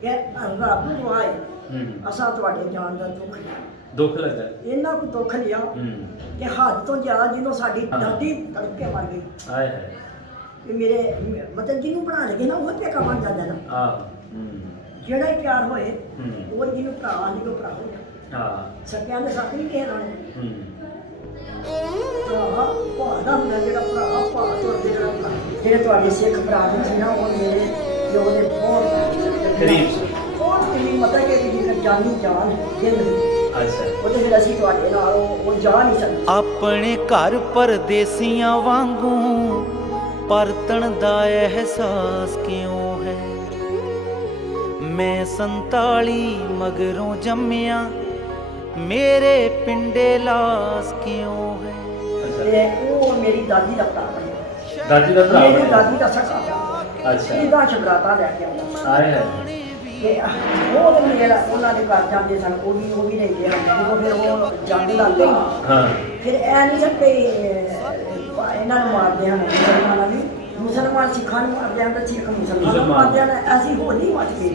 ਕਿ ਰੱਬ ਨੂੰ ਦੁਆ ਹੈ ਅਸਾਂ ਤੁਹਾਡੇ ਜਾਣ ਦਾ ਦੁੱਖ ਲੱਗਾ ਇਹਨਾਂ ਕੋ ਦੁੱਖ ਲਿਆ ਕਿ ਹੱਦ ਤੋਂ ਜ਼ਿਆਦਾ ਜਦੋਂ ਸਾਡੀ ਦਾਦੀ ਤੜਕੇ ਮਰ ਗਈ ਹਾਏ ਹਾਏ ਕਿ ਮੇਰੇ ਮਤਲਬ ਜਿਹਨੂੰ ਬਣਾ ਲਗੇ ਨਾ ਉਹ ਪੇਕਾ ਬਣ ਜਾਂਦਾ ਨਾ ਜਿਹੜਾ ਹੀ ਪਿਆਰ ਹੋਏ ਉਹ ਜਿਹਨੂੰ ਭਰਾ ਨਹੀਂ ਉਹ ਭਰਾ ਹੋ ਗਿਆ ਸਕਿਆਂ ਦੇ ਸਾਥ ਨਹੀਂ ਕਿਸੇ ਨਾਲ ਭਰਾ ਦਾ ਹੁੰਦਾ ਜਿਹੜਾ ਭਰਾ ਭਾ ਤੁਰਦੇ ਜਿਹੜੇ ਤੁਹਾਡੇ ਸਿੱਖ ਭਰਾ ਸੀ ਨਾ ਉਹ ਮੇਰੇ ਜੋ ਉਹਦੇ ਬਹੁਤ ਕਰੀਬ ਸੀ ਬਹੁਤ ਕਰੀਬ ਮਤਲਬ ਕਿ ਜਿਹਨੇ ਜਾਨੀ ਜਾਨ ਦਿਲ ਅੱਛਾ ਉਹਦੇ ਫਿਰ ਅਸੀਂ ਤੁਹਾਡੇ ਨਾਲ ਉਹ ਜਾ ਨਹੀਂ ਸਕਦੇ ਆਪਣੇ ਘਰ ਪਰਦੇਸੀਆਂ ਵਾਂਗੂ ਪਰਤਣ ਦਾ ਅਹਿਸਾਸ ਕਿਉਂ ਹੈ ਮੈਂ 47 ਮਗਰੋਂ ਜੰਮਿਆ ਮੇਰੇ ਪਿੰਡੇ ਲਾਸ ਕਿਉਂ ਹੈ ਤੇ ਉਹ ਮੇਰੀ ਦਾਦੀ ਦਾ ਭਰਾ ਬਣਿਆ ਦਾਦੀ ਦਾ ਭਰਾ ਮੇਰੀ ਦਾਦੀ ਦਾ ਸਖਾ ਅੱਛਾ ਇਹਦਾ ਸ਼ਬਰਾਤਾ ਲੈ ਕੇ ਆਉਂਦਾ ਆਏ ਹਾਏ ਤੇ ਉਹ ਤੇ ਮੇਰਾ ਉਹਨਾਂ ਦੇ ਘਰ ਜਾਂਦੇ ਸਨ ਉਹ ਵੀ ਨਹੀਂ ਗਿਆ ਜਦੋਂ ਫਿਰ ਉਹ ਜੰਗ ਲੱਗ ਗਈ ਫਿਰ ਇਹ ਨਹੀਂ ਸਕੇ ਇਹਨਾਂ ਨੂੰ ਮਾਰਦੇ ਹਨ ਮੁਸਲਮਾਨਾਂ ਨੂੰ ਮੁਸਲਮਾਨ ਸਿੱਖਾਂ ਨੂੰ ਮਾਰਦੇ ਹਨ ਤੇ ਸਿੱਖ ਮੁਸਲਮਾਨਾਂ ਨੂੰ ਮਾਰਦੇ ਹਨ ਅਸੀਂ ਹੋਲੀ ਮੱਚ ਗਏ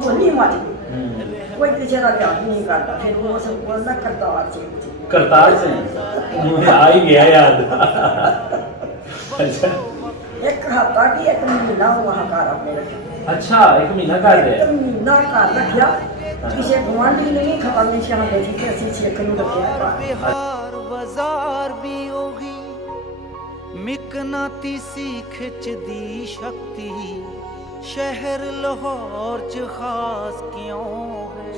ਹੋਲੀ ਮੱਚ ਗਈ ਕੋਈ ਕਿਸੇ ਦਾ ਧਿਆਨ ਨਹੀਂ ਕਰਦਾ ਫਿਰ ਉਹ ਸਭ ਬੋਲਦਾ ਕਰਤਾਰ ਸਿੰਘ ਆ ਹੀ ਗਿਆ ਯਾਦ ਅੱਛਾ ਇੱਕ ਹਫ਼ਤਾ ਕੀ ਇੱਕ ਮਹੀਨਾ ਵਹਾਂ ਘਰ ਆਪਣੇ ਰੱਖਿਆ ਅੱਛਾ ਇੱਕ ਮਹੀਨਾ ਕਰ ਰਿਹਾ ਇੱਕ ਮਹੀਨਾ ਘਰ ਰੱਖਿਆ ਕਿਸੇ ਗੁਆਂਢੀ ਨੇ ਨਹੀਂ ਖਬਰ ਨਹੀਂ ਚਾਹੁੰਦੇ ਸੀ ਕਿ ਅਸੀਂ ਸਿੱਖ ਨੂੰ ਰੱਖਿਆ ਬਿਹਾਰ ਬਾਜ਼ਾਰ ਵੀ ਹੋਗੀ ਮਿਕਨਾਤੀਸੀ ਖਿੱਚਦੀ ਸ਼ਕਤੀ ਸ਼ਹਿਰ ਲਾਹੌਰ ਚ ਖਾਸ ਕਿਉਂ ਹੈ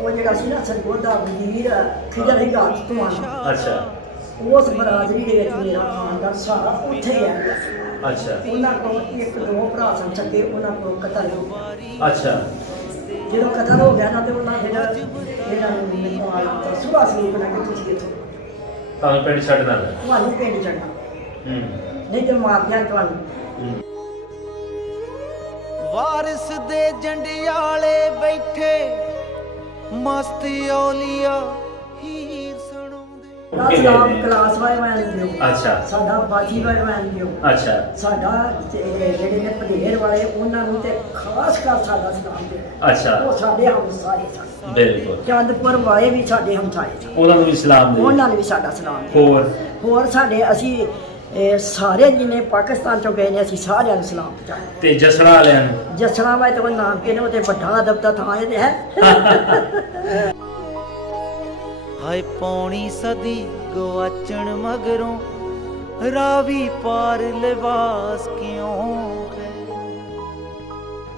ਉਹ ਜਿਹੜਾ ਸੀ ਨਾ ਸਰਗੋਦਾ ਵਜ਼ੀਰ ਖਿਜਰ ਹੀ ਗਾਤ ਤੋਂ ਆਣਾ ਅੱਛਾ ਉਸ ਬਰਾਦਰੀ ਦੇ ਵਿੱਚ ਮੇਰਾ ਖਾਨਦਾਨ ਸਾਰਾ ਉੱਥੇ ਹੀ ਹੈ ਅੱਛਾ ਉਹਨਾਂ ਕੋਲ ਇੱਕ ਦੋ ਭਰਾ ਸਨ ਸਕੇ ਉਹਨਾਂ ਕੋਲ ਕਤਲ ਹੋ ਗਿਆ ਅੱਛਾ ਜਦੋਂ ਕਤਲ ਹੋ ਗਿਆ ਨਾ ਤੇ ਉਹਨਾਂ ਫਿਰ ਇਹਨਾਂ ਨੂੰ ਨਿਕਾਲ ਸੁਭਾ ਸਿੰਘ ਬਣਾ ਕੇ ਤੁਸੀਂ ਇੱਥੋਂ ਤੁਹਾਨੂੰ ਪਿੰਡ ਛੱਡਣਾ ਤੁਹਾਨੂੰ ਪਿੰਡ ਛੱਡਣਾ ਨਹੀਂ ਤੇ ਮਾਰ ਦਿਆਂ ਤੁਹਾਨੂੰ ਵਾਰਿਸ ਦੇ ਜੰਡਿਆਲੇ ਬੈਠੇ ਮਸਤ ਔਲੀਆ ਹੀਰ ਸੁਣਾਉਂਦੇ ਸਲਾਮ ਕਲਾਸ ਵਾਲੇ ਮੈਂ ਦਿਓ ਅੱਛਾ ਸਾਡਾ ਬਾਜੀ ਵਾਲੇ ਮੈਂ ਦਿਓ ਅੱਛਾ ਸਾਡਾ ਜਿਹੜੇ ਨੇ ਪਧੇਰ ਵਾਲੇ ਉਹਨਾਂ ਨੂੰ ਤੇ ਖਾਸ ਕਰ ਸਾਡਾ ਸਲਾਮ ਦੇ ਅੱਛਾ ਉਹ ਸਾਡੇ ਹਮਸਾਏ ਸਨ ਬਿਲਕੁਲ ਚੰਦਪੁਰ ਵਾਲੇ ਵੀ ਸਾਡੇ ਹਮਸਾਏ ਸਨ ਉਹਨਾਂ ਨੂੰ ਵੀ ਸਲਾਮ ਦੇ ਉਹਨਾਂ ਨੇ ਵੀ ਸਾਡਾ ਸਲਾਮ ਹੋਰ ਸਾਡੇ ਅਸੀਂ ਸਾਰੇ ਜਿੰਨੇ ਪਾਕਿਸਤਾਨ ਚੋਂ ਗਏ ਨੇ ਅਸੀਂ ਸਾਰਿਆਂ ਨੂੰ ਸਲਾਮ ਪਹੁੰਚਾਇਆ ਤੇ ਜਸੜਾ ਵਾਲਿਆਂ ਨੂੰ ਜਸਣਾ ਵਾਲੇ ਤੇ ਉਹ ਨਾਮ ਕਿਨੇ ਉਹ ਤੇ ਵੱਡਾ ਅਦਬ ਦਾ ਥਾਂ ਇਹ ਹੈ ਹਾਏ ਪੌਣੀ ਸਦੀ ਗਵਾਚਣ ਮਗਰੋਂ ਰਾਵੀ ਪਾਰ ਲਿਵਾਸ ਕਿਉਂ ਹੈ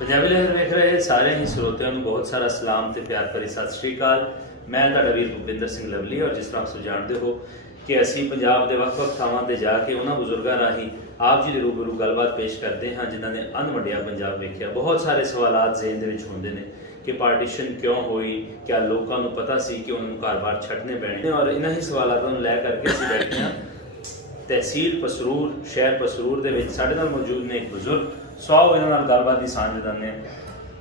ਪੰਜਾਬੀ ਲਹਿਰ ਵੇਖ ਰਹੇ ਸਾਰੇ ਹੀ ਸਰੋਤਿਆਂ ਨੂੰ ਬਹੁਤ ਸਾਰਾ ਸਲਾਮ ਤੇ ਪਿਆਰ ਭਰੀ ਸਤਿ ਸ਼੍ਰੀ ਅਕਾਲ। ਮੈਂ ਤੁਹਾਡਾ ਵੀਰ ਭੁਪਿੰਦਰ ਸਿੰਘ ਲਵਲੀ ਔਰ ਜਿਸ ਤਰ੍ਹਾਂ ਤੁਸੀਂ ਜਾਣਦੇ ਹੋ ਕਿ ਅਸੀਂ ਪੰਜਾਬ ਦੇ ਵੱਖ-ਵੱਖ ਥਾਵਾਂ ਤੇ ਜਾ ਕੇ ਉਹਨਾਂ ਬਜ਼ੁਰਗਾਂ ਰਾਹੀਂ ਆਪ ਜੀ ਦੇ ਰੂਬਰੂ ਗੱਲਬਾਤ ਪੇਸ਼ ਕਰਦੇ ਹਾਂ ਜਿਨ੍ਹਾਂ ਨੇ ਅਣਵੰਡਿਆ ਪੰਜਾਬ ਵੇਖਿਆ। ਬਹੁਤ ਸਾਰੇ ਸਵਾਲਾਤ ਜ਼ਿਹਨ ਦੇ ਵਿੱਚ ਹੁੰਦੇ ਨੇ ਕਿ ਪਾਰਟੀਸ਼ਨ ਕਿਉਂ ਹੋਈ, ਕਿਆ ਲੋਕਾਂ ਨੂੰ ਪਤਾ ਸੀ ਕਿ ਉਹਨਾਂ ਨੂੰ ਘਰ-ਬਾਰ ਛੱਡਣੇ ਪੈਣੇ ਔਰ ਇਹਨਾਂ ਹੀ ਸਵਾਲਾਤਾਂ ਨੂੰ ਲੈ ਕਰਕੇ ਅਸੀਂ ਬੈਠੇ ਹਾਂ ਤਹਿਸੀਲ ਪਸਰੂਰ ਸ਼ਹਿਰ ਪਸਰੂਰ ਦੇ ਵਿੱਚ। ਸਾਡੇ ਨਾਲ ਮੌਜੂਦ ਨੇ ਇੱਕ ਬਜ਼ੁਰਗ ਸੌ ਇਹਨਾਂ ਨਾਲ ਗੱਲਬਾਤ ਦੀ ਸਾਂਝ ਦਿੰਦੇ ਹਾਂ।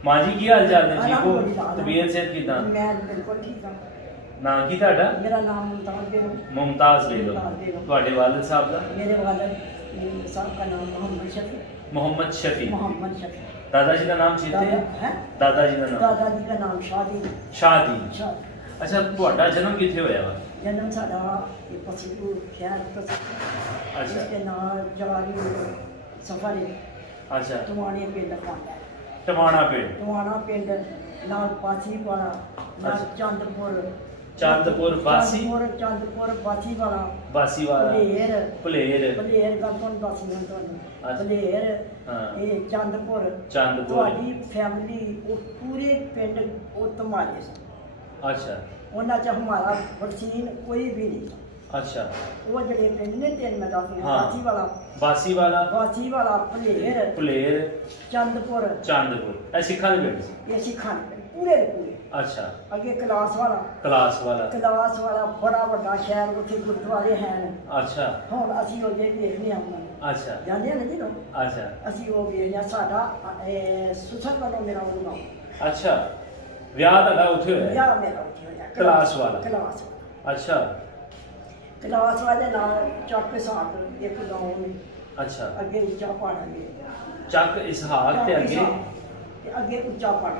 ਮਾਂ ਜੀ ਕੀ ਹਾਲ ਚਾਲ ਨੇ? ਠੀਕ ਹੋ? ਤਬੀਅਤ ਸਿਹਤ ਕਿੱਦਾਂ? ਮੈਂ ਬਿਲਕੁਲ ਠੀਕ ਹਾਂ। ਨਾਂ ਕੀ ਤੁਹਾਡਾ? ਮੇਰਾ ਨਾਮ ਮੁਮਤਾਜ਼ ਬੇਗਮ। ਮੁਮਤਾਜ਼ ਬੇਗਮ। ਤੁਹਾਡੇ ਵਾਲਿਦ ਸਾਹਿਬ ਦਾ? ਮੇਰੇ ਵਾਲਿਦ ਸਾਹਿਬ ਦਾ ਨਾਮ मोहम्मद शफी। मोहम्मद शफी। मोहम्मद शफी। दादाजी का नाम चेते है? दादाजी का नाम? दादाजी का नाम शादी। शादी। अच्छा ਤੁਹਾਡਾ ਜਨਮ ਕਿੱਥੇ ਹੋਇਆ ਵਾ? ਜਨਮ ਸਾਡਾ ਪਸਰੂਰ ਸ਼ਹਿਰ ਪਸਰੂਰ। ਅੱਛਾ ਤੇ ਨਾਲ ਜਾਰੀ ਸਫਰ ਅੱਛਾ ਟਮਾਣੇ ਪਿੰਡ ਪਾਉਂਦਾ। ਟਮਾਣਾ ਪਿੰਡ ਨਾਲ ਪਾਸੀ ਵਾਲਾ ਨਾਲ ਚੰਦਪੁਰ ਚੰਦਪੁਰ ਚੰਦਪੁਰ ਬਾਸੀ ਵਾਲਾ ਭਲੇਰ ਦਾ ਤੁਹਾਨੂੰ ਦੱਸਣਾ ਤੁਹਾਨੂੰ ਭਲੇਰ ਇਹ ਚੰਦਪੁਰ ਤੁਹਾਡੀ ਫੈਮਿਲੀ ਉਹ ਪੂਰੇ ਪਿੰਡ ਉਹ ਤੁਹਾਡੇ ਸਨ। ਅੱਛਾ ਉਹਨਾਂ ਚ ਹਮਾਰਾ ਵਕਸੀਨ ਕੋਈ ਵੀ ਨਹੀਂ। ਅੱਛਾ ਉਹ ਜਿਹੜੇ ਪਿੰਡ ਨੇ ਤਿੰਨ ਮੈਂ ਦੱਸ ਬਾਸੀ ਵਾਲਾ ਭਲੇਰ ਚੰਦਪੁਰ ਇਹ ਸਿੱਖਾਂ ਦੇ ਪਿੰਡ ਸੀ। ਇਹ ਸਿੱਖਾਂ ਦੇ ਪਿੰਡ ਪੂਰੇ ਦੇ ਪੂਰੇ। ਅੱਛਾ ਅੱਗੇ ਕਲਾਸ ਵਾਲਾ ਬੜਾ ਵੱਡਾ ਸ਼ਹਿਰ ਉੱਥੇ ਗੁਰਦੁਆਰੇ ਹਨ। ਅੱਛਾ ਹੁਣ ਅਸੀਂ ਉਹ ਦੇਖਨੇ ਆਉਂਦੇ ਅੱਛਾ ਜਾਂਦੇ ਨੇ ਜਦੋਂ ਅੱਛਾ ਅਸੀਂ ਉਹ ਵੇਖਿਆ ਸਾਡਾ ਸੁਸਰ ਵੱਲੋਂ ਮੇਰਾ ਉਹ ਨਾਮ। ਅੱਛਾ ਵਿਆਹ ਤੁਹਾਡਾ ਉੱਥੇ ਹੋਇਆ? ਵਿਆਹ ਮੇਰਾ ਉੱਥੇ ਹੋਇਆ ਕਲਾਸ ਵਾਲਾ। ਅੱਛਾ ਕਲਾਸ ਵਾਲੇ ਨਾਲ ਚੱਕ ਸਾਥ ਇੱਕ ਗਾਉਂ ਨੇ। ਅੱਛਾ ਅੱਗੇ ਉੱਚਾ ਪਹਾੜਾਂ ਦੇ ਚੱਕ ਇਸਹਾਕ ਤੇ ਅੱਗੇ ਤੇ ਅੱਗੇ ਉੱਚਾ ਪੜ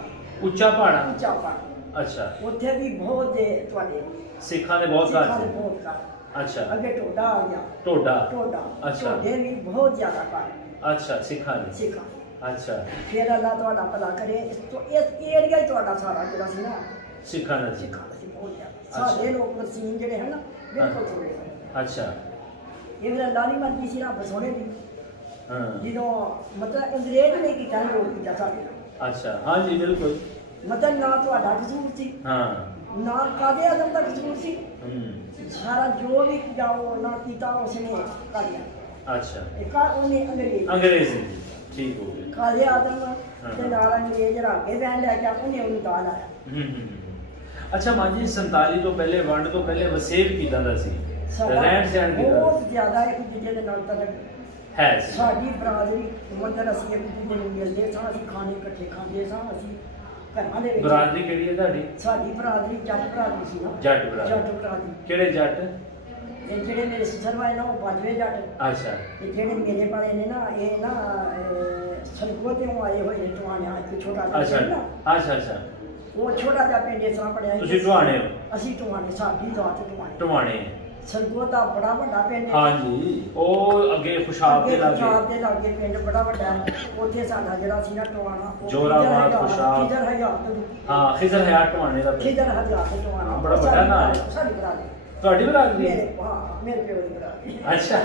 ਉੱਚਾ ਪਹਾੜਾ। ਉੱਚਾ ਪੜ ਅੱਛਾ ਉੱਥੇ ਵੀ ਬਹੁਤ ਤੁਹਾਡੇ ਸਿੱਖਾਂ ਦੇ ਬਹੁਤ ਘਰ ਸਿੱਖਾਂ ਦੇ ਸੀ। ਬਹੁਤ ਘਰ। ਅੱਛਾ ਅੱਗੇ ਟੋਡਾ ਆ ਗਿਆ। ਟੋਡਾ। ਟੋਡਾ ਅੱਛਾ। ਟੋਡੇ ਵੀ ਬਹੁਤ ਜ਼ਿਆਦਾ ਘਰ ਅੱਛਾ ਸਿੱਖਾਂ ਦੇ। ਸਿੱਖਾਂ। ਅੱਛਾ ਫਿਰ ਅੱਲਾ ਤੁਹਾਡਾ ਭਲਾ ਕਰੇ। ਇਸ ਏਰੀਆ ਹੀ ਤੁਹਾਡਾ ਸਾਰਾ ਜਿਹੜਾ ਸੀ ਨਾ ਸਿੱਖਾਂ ਦਾ ਸੀ। ਸਿੱਖਾਂ ਦਾ ਸੀ ਬਹੁਤ ਜ਼ਿਆਦਾ। ਸਾਡੇ ਲੋਕ ਵਸੀਮ ਜਿਹੜੇ ਹਨ ਨਾ ਬਿਲਕੁਲ ਥੋੜੇ ਸਨ। ਅੱਛਾ ਇਹ ਫਿਰ ਅੱਲਾ ਦੀ ਮਰਜ਼ੀ ਸੀ ਰੱਬ ਸੋਹਣੇ ਦੀ। ਹਾਂ ਜਦੋਂ ਮਤਲਬ ਅੰਗਰੇਜ਼ ਨੇ ਕੀਤਾ ਨਹੀਂ ਰੋਕ ਕੀਤਾ ਸਾਡੇ ਨਾਲ। ਅੱਛਾ ਹਾਂਜੀ ਬਿਲਕੁਲ। ਮਤਲਬ ਨਾ ਤੁਹਾਡਾ ਕਸੂਰ ਸੀ ਹਾਂ ਨਾ ਕਾਦੇ ਆਦਮ ਦਾ ਕਸੂਰ ਸੀ। ਹੂੰ ਸਾਰਾ ਜੋ ਵੀ ਜਾਓ ਨਾ ਕੀਤਾ ਉਸਨੇ ਕਰ ਲਿਆ। ਅੱਛਾ ਇੱਕ ਉਹਨੇ ਅੰਗਰੇਜ਼ ਅੰਗਰੇਜ਼ੀ ਠੀਕ ਹੋ ਗਿਆ। ਕਾਦੇ ਆਦਮ ਤੇ ਨਾਲ ਅੰਗਰੇਜ਼ ਰਾਗੇ ਬੈਨ ਲੈ ਕੇ ਉਹਨੇ ਉਹਨੂੰ ਦਾਲ ਆਇਆ। ਅੱਛਾ ਮਾਂ ਜੀ 47 ਤੋਂ ਪਹਿਲੇ ਵੰਡ ਤੋਂ ਪਹਿਲੇ ਵਸੇਬ ਕਿਦਾਂ ਦਾ ਸੀ? ਰਹਿਣ ਸਹਿਣ ਕਿਦਾਂ ਬਹੁਤ ਜ਼ਿਆਦਾ ਇੱਕ ਦੂਜੇ ਦੇ ਨਾਲ ਤਲਕ ਹੈ ਸੀ? ਸਾਡੀ ਬਰਾਦਰੀ ਮੰਦਰ ਅਸੀਂ ਇੱਕ ਦੂਜੇ ਨੂੰ ਮਿਲਦੇ ਸਾਂ। ਅਸੀਂ ਖਾਣੇ ਇਕੱਠੇ ਖਾਂਦੇ ਸਾਂ। ਅਸੀਂ ਘਰਾਂ ਦੇ ਵਿੱਚ ਬਰਾਦਰੀ ਕਿਹੜੀ ਹੈ ਤੁਹਾਡੀ? ਸਾਡੀ ਬਰਾਦਰੀ ਜੱਟ ਬਰਾਦਰੀ ਸੀ ਨਾ। ਜੱਟ ਬਰਾਦਰੀ। ਜੱਟ ਬਰਾਦਰੀ। ਕਿਹੜੇ ਜੱਟ? ਤੇ ਜਿਹੜੇ ਮੇਰੇ ਸਿਸਟਰ ਵਾਲੇ ਨਾ ਉਹ ਬਾਜਵੇ ਜੱਟ। ਅੱਛਾ ਤੇ ਜਿਹੜੇ ਮੇਰੇ ਵਾਲੇ ਨੇ ਨਾ ਇਹ ਨਾ ਸਨਕੋ ਤੇ ਆਏ ਹੋਏ ਨੇ ਟਵਾਣਿਆਂ ਇੱਕ ਛੋਟਾ ਜਿਹਾ ਅੱਛਾ ਪਿੰਡ ਨਾ। ਅੱਛਾ ਅੱਛਾ ਉਹ ਛੋਟਾ ਜਿਹਾ ਪਿੰਡ ਇਸ ਤਰ੍ਹਾਂ ਪੜਿਆ। ਤੁਸੀਂ ਟਵਾਣੇ ਹੋ? ਅਸੀਂ ਟਵਾਣੇ ਸਾਡੀ ਜ਼ਾਤ ਟਵਾਣੇ। ਟਵਾਣੇ ਸਨਕੋ ਦਾ ਬੜਾ ਵੱਡਾ ਪਿੰਡ ਹੈ। ਹਾਂਜੀ ਉਹ ਅੱਗੇ ਖੁਸ਼ਾਬ ਦੇ ਲਾਗੇ। ਖੁਸ਼ਾਬ ਦੇ ਲਾਗੇ ਪਿੰਡ ਬੜਾ ਵੱਡਾ ਹੈ। ਉੱਥੇ ਸਾਡਾ ਜਿਹੜਾ ਸੀ ਨਾ ਟਵਾਣਾ ਜੋਰਾਬਾਦ ਖੁਸ਼ਾਬ। ਖਿਦਰ ਹਯਾਤ। ਹਾਂ ਖਿਜ਼ਰ ਹਯਾਤ ਟਵਾਣੇ ਦਾ ਪਿੰਡ। ਖਿਦਰ ਹਯਾਤ ਟਵਾਣਾ ਬੜਾ ਵੱਡਾ ਨਾਮ ਹੈ। ਸਾਡੀ ਬਰਾਦਰੀ। ਤੁਹਾਡੀ ਬਰਾਦਰੀ? ਮੇਰੇ ਪਿਓ ਦੀ ਬਰਾਦਰੀ। ਅੱਛਾ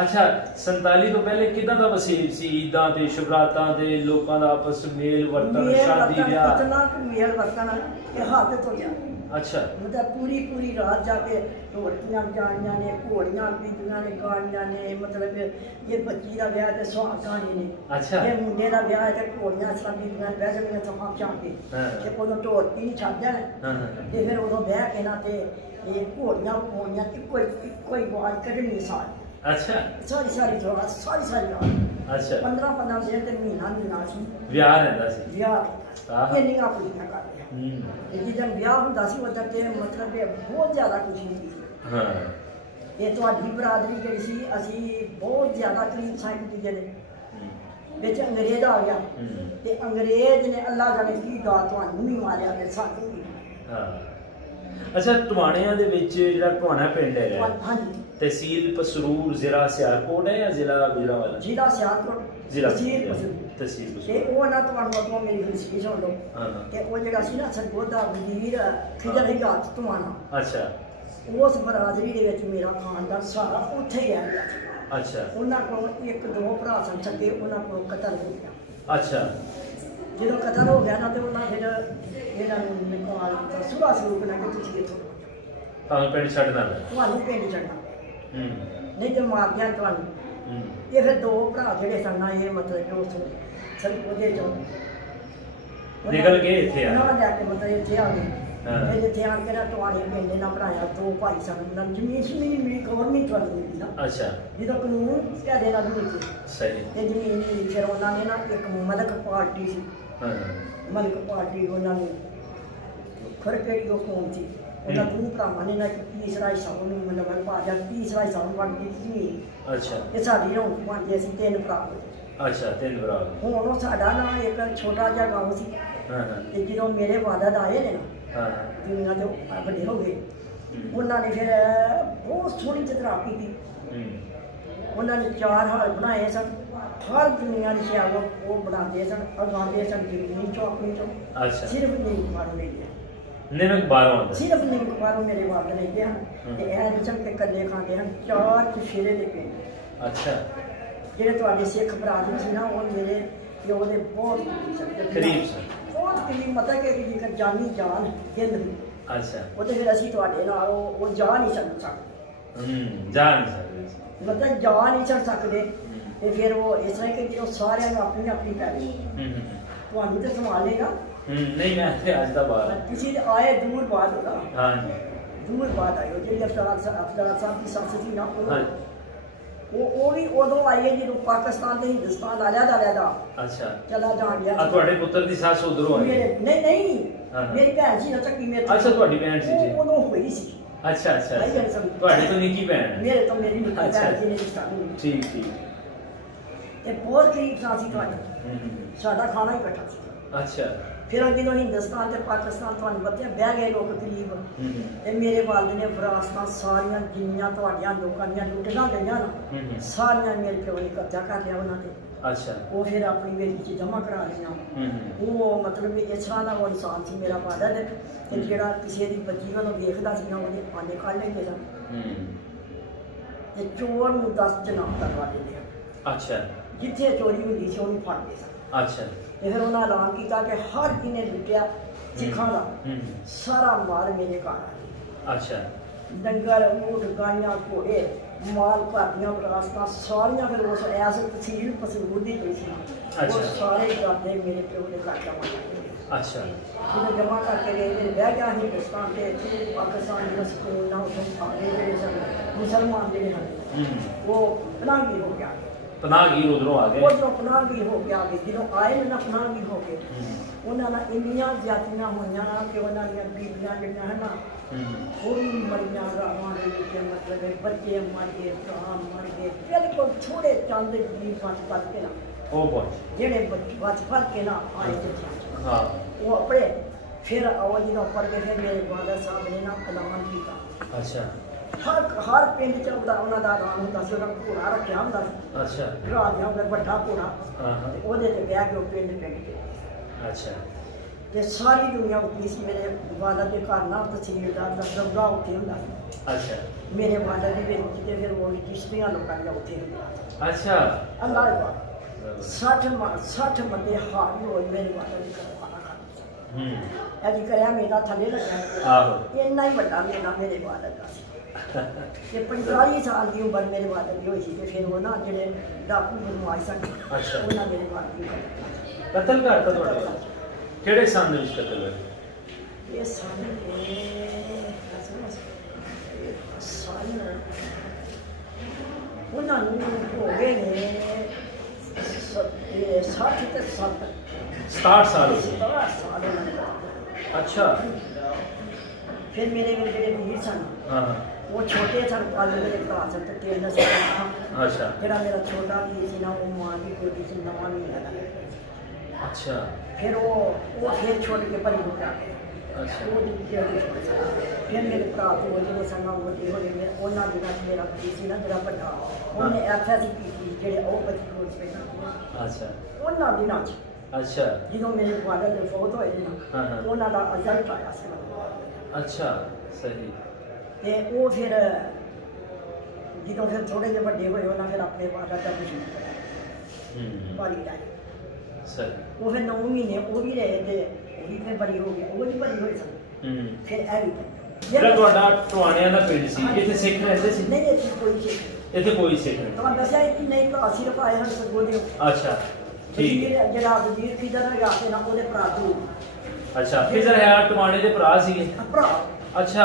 ਅੱਛਾ 47 ਤੋਂ ਪਹਿਲੇ ਕਿਦਾਂ ਦਾ ਵਸੀਬ ਸੀ? ਈਦਾਂ ਤੇ ਸ਼ੁਭਰਾਤਾਂ ਦੇ ਲੋਕਾਂ ਦਾ ਆਪਸ ਵਿੱਚ ਮੇਲ ਵਰਤਨ ਸ਼ਾਦੀ ਵਿਆਹ ਕਿਤਨਾ ਮੇਲ ਵਰਤਨ ਇਹ ਹੱਦ ਤੋਂ ਗਿਆ। ਅੱਛਾ ਮਤਲਬ ਪੂਰੀ ਰਾਤ ਜਾ ਕੇ ਢੋਲਕੀਆਂ ਵਜਾਈਆਂ ਨੇ ਘੋੜੀਆਂ ਬੀਜੀਆਂ ਨੇ ਗਾਣੀਆਂ ਨੇ। ਮਤਲਬ ਇਹ ਬੱਚੀ ਦਾ ਵਿਆਹ ਤੇ ਸੁਹਾਗ ਗਾਣੇ ਨੇ। ਅੱਛਾ ਇਹ ਮੁੰਡੇ ਦਾ ਵਿਆਹ ਤੇ ਘੋੜੀਆਂ ਬੀਜੀਆਂ ਬਹਿ ਜਾਂਦੀਆਂ ਸਫਾ ਚਾਹ ਕੇ ਤੇ ਉਦੋਂ ਢੋਲਕੀ ਨਹੀਂ ਛੱਡ ਜਾਣ ਤੇ ਫਿਰ ਉਦੋਂ ਬਹਿ ਕੇ ਨਾ ਤੇ ਇਹ ਘੋੜੀਆਂ ਘੋੜੀਆਂ ਇੱਕੋ ਹੀ ਆਵਾਜ਼ ਕੱਢਣੀ ਸਾਰੀ ਅੱਛਾ ਸਾਰੀ ਰਾਤ। ਅੱਛਾ 15 ਦਿਨ ਤੇ ਮਹੀਨਾ ਸੀ ਵਿਆਹ ਰਹਿੰਦਾ ਸੀ। ਵਿਆਹ ਇੰਨੀਆਂ ਕੁੜੀਆਂ ਕਰਦੇ ਜਦੋਂ ਵਿਆਹ ਹੁੰਦਾ ਸੀ ਉਦੋਂ ਤੇ ਮਤਲਬ ਬਹੁਤ ਜ਼ਿਆਦਾ ਖੁਸ਼ੀ ਹੁੰਦੀ ਸੀ। ਹਾਂ ਇਹ ਤੁਹਾਡੀ ਬਰਾਦਰੀ ਜਿਹੜੀ ਸੀ ਅਸੀਂ ਬਹੁਤ ਜ਼ਿਆਦਾ ਕਰੀਬ ਸਾਂ ਇੱਕ ਦੂਜੇ ਦੇ ਵਿੱਚ। ਅੰਗਰੇਜ਼ ਆ ਗਿਆ ਤੇ ਅੰਗਰੇਜ਼ ਨੇ ਅੱਲਾ ਜਾਣੇ ਕੀ ਦਾ ਤੁਹਾਨੂੰ ਵੀ ਮਾਰਿਆ ਤੇ ਸਾਨੂੰ ਵੀ। ਹਾਂ ਅੱਛਾ ਟਵਾਣਿਆਂ ਦੇ ਵਿੱਚ ਜਿਹੜਾ ਟਵਾਣਾ ਪਿੰਡ ਹੈਗਾ ਹਾਂਜੀ ਤਹਿਸੀਲ ਪਸਰੂਰ ਜ਼ਿਲ੍ਹਾ ਸਿਆਲਕੋਟ ਹੈ ਜਾਂ ਜ਼ਿਲ੍ਹਾ ਗੁਜਰਾਂਵਾਲਾ? ਜ਼ਿਲ੍ਹਾ ਸਿਆਲਕੋਟ ਤਹਿਸੀਲ ਤੇ ਉਹ ਨਾ ਤੁਹਾਨੂੰ ਅੱਗੋਂ ਮੇਰੀ ਹਿਸਟਰੀ ਸੁਣ ਲਓ। ਤੇ ਉਹ ਜਿਹੜਾ ਸੀ ਨਾ ਸਰਗੋਦਾ ਵਜ਼ੀਰ ਖਿਦਰ ਹਯਾਤ ਟਵਾਣਾ। ਅੱਛਾ ਉਸ ਬਰਾਦਰੀ ਦੇ ਵਿੱਚ ਮੇਰਾ ਖਾਨਦਾਨ ਸਾਰਾ ਉੱਥੇ ਹੀ ਆ ਗਿਆ। ਅੱਛਾ ਉਹਨਾਂ ਕੋਲ ਇੱਕ ਦੋ ਭਰਾ ਸਨ ਸਕੇ ਉਹਨਾਂ ਕੋਲ ਕਤਲ ਹੋ ਗਿਆ। ਅੱਛਾ ਜਦੋਂ ਕਤਲ ਹੋ ਗਿਆ ਨਾ ਤੇ ਉਹਨਾਂ ਫਿਰ ਇਹਨਾਂ ਨੂੰ ਨਿਕਾਲ ਦਿੱਤਾ ਸੁਭਾ ਸਰੂਪ ਨਾਲ ਕਿ ਤੁਸੀਂ ਇੱਥੋਂ ਤੁਹਾਨੂੰ ਪਿੰਡ ਛੱਡਣਾ ਪਿਆ? ਤੁਹਾਨੂੰ ਪਿੰਡ ਛੱਡਣਾ ਨਹੀਂ ਤੇ ਮਾਰ ਦਿਆਂ ਤੁਹਾਨੂੰ। ਹੂੰ ਇਹ ਫਿਰ ਦੋ ਭਰਾ ਜਿਹੜੇ ਸਨ ਨਾ ਇਹ ਮਤਲਬ ਕਿ ਉਸ ਸਰ ਉਹਦੇ ਚੋਂ ਨਿਕਲ ਕੇ ਇੱਥੇ ਆ ਨਾ ਲੈ ਕੇ ਮਤਲਬ ਇੱਥੇ ਆ ਗਏ। ਹਾਂ। ਫਿਰ ਇੱਥੇ ਆਣ ਕੇ ਨਾ ਟਵਾਣੇ ਪਿੰਡ ਨਾਲ ਬਣਾਇਆ। ਦੋ ਭਾਈ ਸਨ ਉਹਨਾਂ ਨੂੰ ਜ਼ਮੀਨ ਸੀ ਮਿਲੀ ਗਵਰਨਮੈਂਟ ਵਾਲੀ ਮਿਲੀ ਨਾ। ਅੱਛਾ ਜਦੋਂ ਕਾਨੂੰਨ ਕਹਿ ਦੇਣਾ ਵੀ ਨਹੀਂ ਸਹੀ ਤੇ ਜ਼ਮੀਨ ਮਿਲੀ। ਫਿਰ ਉਹਨਾਂ ਨੇ ਨਾ ਇੱਕ ਮਲਕ ਪਾਰਟੀ ਸੀ। ਹਾਂ ਮਲਕ ਪਾਰਟੀ ਉਹਨਾਂ ਨੂੰ ਖਰ ਕਿਹੜੀ ਉਹ ਕੌਣ ਸੀ ਉਹਨਾਂ ਦੋ ਭਰਾਵਾਂ ਨੇ ਨਾ ਇੱਕ ਤੀਸਰਾ ਹਿੱਸਾ ਉਹਨੂੰ ਮਤਲਬ ਪਾ ਦਿਆ। ਤੀਸਰਾ ਹਿੱਸਾ ਉਹਨੂੰ ਬਣ ਗਈ ਜ਼ਮੀਨ। ਅੱਛਾ ਇਹ ਸਾਡੀ ਰੌਣਕ ਬਣ ਗਈ। ਅਸੀਂ ਤਿੰਨ ਭਰਾ ਹੋਏ। ਅੱਛਾ ਤਿੰਨ ਭਰਾ ਹੁਣ ਉਹ ਸਾਡਾ ਨਾ ਇੱਕ ਛੋਟਾ ਜਿਹਾ ਗਾਉਂ ਸੀ। ਹਾਂ ਤੇ ਜਦੋਂ ਮੇਰੇ ਵਾਲਦ ਆਏ ਨੇ ਨਾ ਹਾਂ ਦੁਨੀਆ ਦੇ ਵੱਡੇ ਹੋ ਗਏ ਉਹਨਾਂ ਨੇ ਫਿਰ ਬਹੁਤ ਸੋਹਣੀ ਚਤਰਾ ਕੀਤੀ। ਉਹਨਾਂ ਨੇ 4 ਹਾਲ ਬਣਾਏ ਸਨ। ਹਰ ਦੁਨੀਆ ਦੀ ਸ਼ਿਆ ਉਹ ਬਣਾਉਂਦੇ ਸਨ ਉਗਾਉਂਦੇ ਸਨ ਜ਼ਮੀਨ ਚੋਂ ਆਪਣੀ ਚੋਂ। ਅੱਛਾ ਸਿਰਫ ਨਿੰਮ ਮਾਰੂ ਲੈ ਗਿਆ। ਨਿਮਕ ਬਾਹਰੋਂ ਆਉਂਦਾ ਸਿਰਫ ਨਿੰਮ ਮਾਰੂ ਮੇਰੇ ਵਾਲਦ ਲੈ ਗਏ ਹਨ ਤੇ ਇਹ ਨਿਚਮ ਕੇ ਕੱਲੇ ਖਾਂਦੇ ਹਨ। 4 ਚਸ਼ੇਰੇ ਦੇ ਪਿੰਡ ਅੱਛਾ ਜਿਹੜੇ ਤੁਹਾਡੇ ਸਿੱਖ ਬਰਾਦਰੀ ਸੀ ਨਾ ਉਹ ਮੇਰੇ ਪਿਓ ਦੇ ਬਹੁਤ ਕਰੀਬ ਸਨ। ਬਹੁਤ ਕਰੀਬ ਮਤਲਬ ਕਿ ਜੇਕਰ ਜਾਨੀ ਜਾਨ ਹਿੰਦ ਨੂੰ ਅੱਛਾ ਉਹ ਤੇ ਫਿਰ ਅਸੀਂ ਤੁਹਾਡੇ ਨਾਲ ਉਹ ਜਾ ਨਹੀਂ ਸਕਦੇ। ਜਾਣ ਸਕਦੇ ਸੀ। ਮਤਲਬ ਜਾ ਨਹੀਂ ਚੱਲ ਸਕਦੇ ਤੇ ਫਿਰ ਉਹ ਇਸ ਤਰ੍ਹਾਂ ਕਿ ਜਦੋਂ ਸਾਰਿਆਂ ਨੂੰ ਆਪਣੀ ਆਪਣੀ ਪੈ ਗਈ ਤੁਹਾਨੂੰ ਤੇ ਸੰਭਾਲੇਗਾ ਨਹੀਂ ਮੈਂ ਤੇ ਅੱਜ ਦਾ ਬਾਹਰ ਤੁਸੀਂ ਤੇ ਆਏ ਦੂਰ ਬਾਅਦ ਹੋਗਾ। ਹਾਂਜੀ ਦੂਰ ਬਾਅਦ ਆਇਓ ਜਿਹੜੀ ਅਫਸਰਾਂ ਸਾਹਿਬ ਦੀ ਸੱਸ ਸੀ ਨਾ ਹਾਂ ਉਹ ਵੀ ਉਦੋਂ ਆਈ ਹੈ ਜਦੋਂ ਪਾਕਿਸਤਾਨ ਤੇ ਹਿੰਦੁਸਤਾਨ ਆਲਿਆ ਅੱਛਾ ਚਲਾ ਜਾਣ ਗਿਆ। ਆ ਤੁਹਾਡੇ ਪੁੱਤਰ ਦੀ ਸੱਸ ਉਧਰੋਂ ਆਈ? ਨਹੀਂ ਹਾਂ। ਮੇਰੀ ਭੈਣ ਸੀ ਨਾ ਚੱਕੀ ਮੇਰੇ ਅੱਛਾ ਤੁਹਾਡੀ ਭੈਣ ਸੀ ਜੀ। ਉਦੋਂ ਹੋਈ ਸੀ। ਅੱਛਾ ਅੱਛਾ ਆਈ ਗੱਲ ਸਮਝ। ਤੁਹਾਡੇ ਤੋਂ ਨਿੱਕੀ ਭੈਣ ਹੈ? ਮੇਰੇ ਤੋਂ ਮੇਰੀ ਨਿੱਕੀ ਅੱਛਾ। ਭੈਣ ਜੀ ਨੇ ਰਿਸ਼ਤਾ ਨਹੀਂ। ਠੀਕ ਠੀਕ ਤੇ ਬਹੁਤ ਕਰੀਬ ਸਾਂ ਅਸੀਂ ਤੁਹਾਡੇ, ਸਾਡਾ ਖਾਣਾ ਹੀ ਇਕੱਠਾ ਸੀ। ਅੱਛਾ। ਫਿਰ ਜਦੋਂ ਹਿੰਦੁਸਤਾਨ ਤੇ ਪਾਕਿਸਤਾਨ ਤੁਹਾਨੂੰ ਪਤਾ ਬਹਿ ਗਏ ਲੋਕ ਕਰੀਬ, ਤੇ ਮੇਰੇ ਵਾਲਦ ਨੇ ਵਿਰਾਸਤਾਂ ਸਾਰੀਆਂ ਜਿੰਨੀਆਂ ਤੁਹਾਡੀਆਂ ਲੋਕਾਂ ਦੀਆਂ ਲੁੱਟੀਆਂ ਗਈਆਂ ਨਾ, ਸਾਰੀਆਂ ਮੇਰੇ ਪਿਓ ਨੇ ਕਬਜ਼ਾ ਕਰ ਲਿਆ ਉਹਨਾਂ ਨੇ। ਅੱਛਾ। ਉਹ ਫਿਰ ਆਪਣੀ ਵੇਦੀ 'ਚ ਜਮ੍ਹਾਂ ਕਰਾ ਲਈਆਂ। ਉਹ ਮਤਲਬ ਵੀ ਇਸ ਤਰ੍ਹਾਂ ਦਾ ਉਹ ਇਨਸਾਨ ਸੀ ਮੇਰਾ ਵਾਲਦ, ਤੇ ਜਿਹੜਾ ਕਿਸੇ ਦੀ ਬੱਚੀ ਵੱਲੋਂ ਵੇਖਦਾ ਸੀ ਨਾ ਉਹਦੇ ਆਨੇ ਕੱਢ ਲੈਂਦੇ ਸਨ, ਤੇ ਚੋਰ ਨੂੰ 10 ਜਨਾਬ ਕਰਵਾ ਦਿੰਦੇ ਆ। ਅੱਛਾ। ਜਿੱਥੇ ਚੋਰੀ ਹੁੰਦੀ ਸੀ ਉਹਨੂੰ ਫੜਦੇ ਸਨ। ਅੱਛਾ। ਤੇ ਫਿਰ ਉਹਨਾਂ ਐਲਾਨ ਕੀਤਾ ਕਿ ਹਰ ਜਿਹਨੇ ਲੁੱਟਿਆ ਸਿੱਖਾਂ ਦਾ ਸਾਰਾ ਮਾਲ ਮੇਰੇ ਘਰ ਆ ਗਿਆ। ਅੱਛਾ। ਡੰਗਰ, ਊਠ, ਗਾਈਆਂ, ਘੋੜੇ, ਮਾਲ ਭਾਟੀਆਂ, ਵਿਰਾਸਤਾਂ ਸਾਰੀਆਂ ਫਿਰ ਉਸ ਐਸ ਤਹਿਸੀਲ ਪਸੂਰ ਦੀ ਪਈ ਸੀ, ਉਹ ਸਾਰੇ ਕਰਦੇ ਮੇਰੇ ਪਿਓ ਦੇ ਘਰ ਜਮ੍ਹਾਂ ਕਰਦੇ। ਅੱਛਾ। ਜਦੋਂ ਜਮ੍ਹਾਂ ਕਰਕੇ ਗਏ ਤੇ ਰਹਿ ਗਿਆ ਹਿੰਦੁਸਤਾਨ ਤੇ ਪਾਕਿਸਤਾਨ ਦੇ ਸਕੂਲ ਨਾਲ ਉੱਥੋਂ ਆਏ ਜਿਹੜੇ ਸਨ ਮੁਸਲਮਾਨ ਜਿਹੜੇ ਹਨ ਉਹ ਪਨਾਹਗੀਰ ਹੋ ਗਿਆ। ਪਨਾਹਗੀਰ ਉਧਰੋਂ ਆ ਗਏ। ਉਧਰੋਂ ਪਨਾਹਗੀਰ ਹੋ ਕੇ ਆ ਗਏ। ਜਦੋਂ ਆਏ ਨਾ ਪਨਾਹਗੀਰ ਹੋ ਕੇ, ਉਹਨਾਂ ਨਾਲ ਇੰਨੀਆਂ ਜ਼ਿਆਦਤੀਆਂ ਹੋਈਆਂ ਨਾ ਕਿ ਉਹਨਾਂ ਦੀਆਂ ਬੀਬੀਆਂ ਜਿਹੜੀਆਂ ਹਨ ਨਾ ਉਹ ਵੀ ਮਰੀਆਂ ਰਾਵਾਂ ਦੇ ਵਿੱਚ, ਮਤਲਬ ਬੱਚੇ ਮਰ ਗਏ, ਭਰਾ ਮਰ ਗਏ, ਬਿਲਕੁਲ ਥੋੜੇ ਚੰਦ ਜੀਵ ਬਚ ਕੇ ਨਾ, ਉਹ ਜਿਹੜੇ ਬਚ ਕੇ ਨਾ ਆਏ ਜਿੱਥੇ ਹਾਂ ਉਹ ਆਪਣੇ ਫਿਰ ਆਓ ਜਦੋਂ ਉੱਪਰ ਕੇ ਫਿਰ ਮੇਰੇ ਵਾਲਦ ਸਾਹਿਬ ਨੇ ਨਾ ਐਲਾਨ ਕੀਤਾ। ਅੱਛਾ। ਹਰ ਪਿੰਡ 'ਚ ਉਹਨਾਂ ਦਾ ਐਲਾਨ ਹੁੰਦਾ ਸੀ, ਉਹਨਾਂ ਘੋੜਾ ਰੱਖਿਆ ਹੁੰਦਾ ਸੀ। ਅੱਛਾ। ਰਾਜਿਆਂ ਦਾ ਵੱਡਾ ਘੋੜਾ, ਹਾਂ। ਉਹਦੇ ਤੇ ਬਹਿ ਕੇ ਉਹ ਪਿੰਡ ਕੇ। ਅੱਛਾ। ਤੇ ਸਾਰੀ ਦੁਨੀਆ ਉੱਠੀ ਸੀ ਮੇਰੇ ਵਾਲਦ ਦੇ ਘਰ ਨਾਲ ਤਹਿਸੀਲਦਾਰ ਦਾ ਦਰਗਾ ਉੱਥੇ ਹੁੰਦਾ ਸੀ। ਅੱਛਾ। ਮੇਰੇ ਵਾਲਦ ਦੀ ਵਿੱਚ ਤੇ ਫਿਰ ਉਹ ਰਜਿਸਟਰੀਆਂ ਲੋਕਾਂ ਦੀਆਂ ਉੱਥੇ ਹੁੰਦੀਆਂ। ਅੱਛਾ। ਅੱਲਾਹ 60 ਬੰਦੇ ਹਾਜ਼ਰ ਹੋਏ ਮੇਰੇ ਵਾਲਦ ਦੇ ਘਰ ਖਾਣਾ ਖਾਣ। ਇਹ ਜੀ ਕਰਿਆ ਮੇਰਾ ਥੱਲੇ ਲੱਗਾ। ਆਹੋ। ਇੰਨਾ ਹੀ ਵੱਡਾ ਮੇਰਾ ਮੇਰੇ ਵਾਲਦ ਦਾ ਸੀ। ਤੇ 45 ਸਾਲ ਦੀ ਉਮਰ ਮੇਰੇ ਵਾਲਦ ਦੀ ਹੋਈ ਸੀ। ਤੇ ਫਿਰ ਉਹ ਨਾ ਜਿਹੜੇ ਡਾਕੂ ਬਣਵਾਈ ਸਨ ਉਹਨਾਂ ਮੇਰੇ ਵਾਲਦ ਦੀ ਕਤਲ ਕਰਤਾ ਤੁਹਾਡੇ? ਕਿਹੜੇ ਸਾਲ ਦੇ ਵਿੱਚ ਕਤਲ ਹੋਇਆ? ਇਹ ਸਾਰੇ ਉਹਨਾਂ ਨੂੰ ਹੋ ਗਏ ਨੇ 60 ਤੇ 67 ਸਾਲ ਹੋ ਗਏ। 67 ਸਾਲ ਉਹਨਾਂ ਨੂੰ। ਅੱਛਾ। ਫਿਰ ਮੇਰੇ ਜਿਹੜੇ ਵੀਰ ਸਨ ਹਾਂ। ਉਹ ਛੋਟੇ ਸਨ, ਪੰਜ ਮੇਰੇ ਭਰਾ ਸਨ ਤੇ 3 ਸਾਲ। ਅੱਛਾ। ਜਿਹੜਾ ਮੇਰਾ ਛੋਟਾ ਵੀਰ ਸੀ ਨਾ ਉਹ ਮਾਂ ਦੀ ਗੋਦੀ 'ਚ ਨਵਾਂ ਮਹੀਨਾ ਲੱਗਾ। ਅੱਛਾ। ਫਿਰ ਉਹ ਫਿਰ ਛੋੜ ਕੇ ਭਰੀ ਹੋ ਗਿਆ। ਅੱਛਾ। ਫਿਰ ਮੇਰੇ ਭਰਾ ਦੋ ਜਿਹੜੇ ਸਨ ਉਹ ਵੱਡੇ ਹੋਏ ਨੇ, ਉਹਨਾਂ ਦਿਨਾਂ 'ਚ ਮੇਰਾ ਵੀਰ ਸੀ ਨਾ ਜਿਹੜਾ ਵੱਡਾ, ਉਹਨੇ ਐਫਐਸਸੀ ਕੀਤੀ ਜਿਹੜੇ ਉਹ ਬੱਚੇ ਕੋਲ ਪਹਿਲਾਂ। ਅੱਛਾ। ਉਹਨਾਂ ਦਿਨਾਂ 'ਚ ਅੱਛਾ। ਜਦੋਂ ਮੇਰੇ ਵਾਲਦ ਦੇ ਫੌਤ ਹੋਏ ਨੇ ਨਾ, ਉਹਨਾਂ ਦਾ ਰਿਜ਼ਲਟ ਆਇਆ ਸੀ। ਅੱਛਾ। ਸਹੀ। ਤੇ ਉਹ ਫਿਰ ਜਦੋਂ ਫਿਰ ਥੋੜੇ ਜਿਹੇ ਵੱਡੇ ਹੋਏ ਉਹਨਾਂ ਫਿਰ ਆਪਣੇ ਵਾਲਦ ਦਾ ਕੁਝ ਭਾਰੀ ਦਾ ਸਹੀ। ਉਹ ਫਿਰ 9 ਮਹੀਨੇ ਉਹ ਵੀ ਰਹੇ ਤੇ ਉਹ ਵੀ ਫਿਰ ਬੜੀ ਹੋ ਗਿਆ, ਉਹ ਵੀ ਬੜੀ ਹੋਈ ਸਨ। ਫਿਰ ਇਹ ਵੀ ਜਿਹੜਾ ਤੁਹਾਡਾ ਟਵਾਣਿਆਂ ਦਾ ਪਿੰਡ ਸੀ, ਇੱਥੇ ਸਿੱਖ ਰਹਿੰਦੇ ਸੀ? ਨਹੀਂ, ਇੱਥੇ ਕੋਈ ਸਿੱਖ। ਇੱਥੇ ਕੋਈ ਸਿੱਖ ਨਹੀਂ। ਤੁਹਾਨੂੰ ਦੱਸਿਆ ਕਿ ਨਹੀਂ ਭਰਾ ਸਿਰਫ ਆਏ ਹਨ ਸਗੋਂ ਦੇ। ਅੱਛਾ। ਠੀਕ। ਜਿਹੜਾ ਵਜ਼ੀਰ ਫਿਜ਼ਰ ਹੈਗਾ ਤੇ ਨਾ ਉਹਦੇ ਭਰਾ ਦੋ। ਅੱਛਾ। ਫਿਜ਼ਰ ਹੈ ਟਵਾਣੇ ਦੇ ਭਰਾ ਸੀਗੇ? ਭਰਾ। ਅੱਛਾ।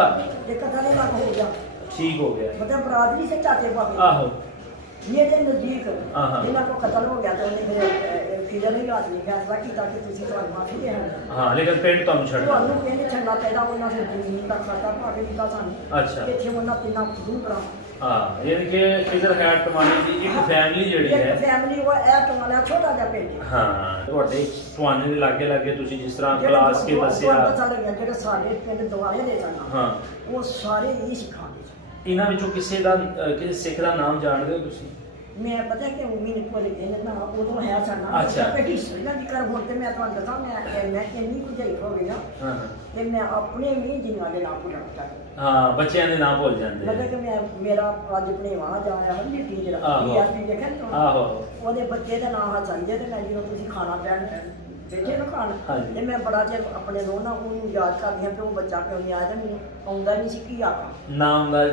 ਇੱਕ ਕਦੇ ਲੱਗ ਹੋ ਗਿਆ। ਠੀਕ ਹੋ ਗਿਆ। ਮਤਲਬ ਬਰਾਦਰੀ ਸੇ ਚਾਚੇ ਬਾਬੇ। ਆਹੋ। ਇਹ ਤੇ ਨਜ਼ਦੀਕ ਇਹਨਾਂ ਕੋ ਕਤਲ ਹੋ ਗਿਆ ਤੇ ਉਹਨੇ ਫਿਰ ਫਿਜ਼ਰ ਨਹੀਂ ਲਾਜ ਨਹੀਂ ਫੈਸਲਾ ਕੀਤਾ ਕਿ ਤੁਸੀਂ ਤੁਹਾਨੂੰ ਮਾਫੀ ਦੇ ਹਨ। ਹਾਂ, ਲੇਕਿਨ ਪਿੰਡ ਤੁਹਾਨੂੰ ਛੱਡ ਤੁਹਾਨੂੰ ਕਹਿੰਦੇ ਛੱਡਣਾ ਪੈਦਾ ਉਹਨਾਂ ਫਿਰ ਜ਼ਮੀਨ ਦਾ ਖਾਤਾ ਪਾ ਕੇ ਦਿੱਤਾ ਸਾਨੂੰ। ਅੱਛਾ। ਇੱਥੇ ਉਹਨਾਂ ਤਿੰਨਾਂ ਖੁਦ ਕਰਾ। ਹਾਂ, ਯਾਨੀ ਕਿ ਫਿਜ਼ਰ ਹੈ ਟਵਾਣੇ ਦੀ ਇੱਕ ਫੈਮਿਲੀ ਜਿਹੜੀ ਹੈ। ਇੱਕ ਫੈਮਿਲੀ ਉਹ ਇਹ ਟਵਾਣਾ ਛੋਟਾ ਜਿਹਾ ਪਿੰਡ। ਹਾਂ, ਤੁਹਾਡੇ ਟਵਾਣੇ ਦੇ ਲਾਗੇ ਲਾਗੇ ਤੁਸੀਂ ਜਿਸ ਤਰ੍ਹਾਂ ਕਲਾਸ ਕੇ ਦੱਸਿਆ, ਜਿਹੜੇ ਸਾਡੇ ਪਿੰਡ ਦੁਆਲੇ ਦੇ ਸਨ, ਹਾਂ, ਉਹ ਸਾਰੇ ਹੀ ਸਿਖਾਉਂਦੇ ਸਨ। ਇਹਨਾਂ ਵਿੱਚੋਂ ਕਿਸੇ ਸਿੱਖ ਦਾ ਨਾਮ ਜਾਣਦੇ ਹੋ ਤੁਸੀਂ? ਮੈਂ ਪਤਾ ਕਿ ਉਹ ਮੈਨੂੰ ਕੋਲ ਇਹਨੇ ਨਾ ਉਦੋਂ ਹੈ ਸਾਡਾ। ਅੱਛਾ। ਹਿਸਟਰੀ ਨਾ ਦੀ ਕਰ ਹੁਣ ਤੇ ਮੈਂ ਤੁਹਾਨੂੰ ਦੱਸਾਂ ਮੈਂ ਇੰਨੀ ਕੁ ਜਾਈ ਹੋ ਗਈ ਨਾ ਹਾਂ। ਤੇ ਮੈਂ ਆਪਣੇ ਵੀ ਜਿਨ੍ਹਾਂ ਦੇ ਨਾਮ ਭੁੱਲਣ ਲੱਗਾ। ਹਾਂ, ਬੱਚਿਆਂ ਦੇ ਨਾਮ ਭੁੱਲ ਜਾਂਦੇ। ਮਤਲਬ ਕਿ ਮੇਰਾ ਅੱਜ ਭਣੇਵਾ ਜਾ ਰਿਹਾ ਹਨ ਨੀਤੀ ਜਿਹੜਾ ਪੀਐਸਪੀ ਦੇਖਿਆ ਨਾ। ਆਹੋ। ਉਹਦੇ ਬੱਚੇ ਦਾ ਨਾਮ ਹਸਨ ਜੇ ਤੇ ਮੈਂ ਜਦੋਂ ਤੁਸੀਂ ਖਾਣਾ ਪੈਣ ਬੈਠੇ ਨਾ ਖਾਣ ਤੇ ਮੈਂ ਬੜਾ ਚਿਰ ਆਪਣੇ ਰੋਣਾ ਉਹਨੂੰ ਯਾਦ ਕਰਦੀ ਹਾਂ ਕਿ ਉਹ ਬੱਚਾ ਕਿਉਂ ਨਹੀਂ ਆਇਆ ਤੇ ਮੈਨੂੰ ਆਉਂਦਾ ਨਹੀਂ ਸੀ ਕੀ ਆਖਾਂ ਨਾਮ ਦਾ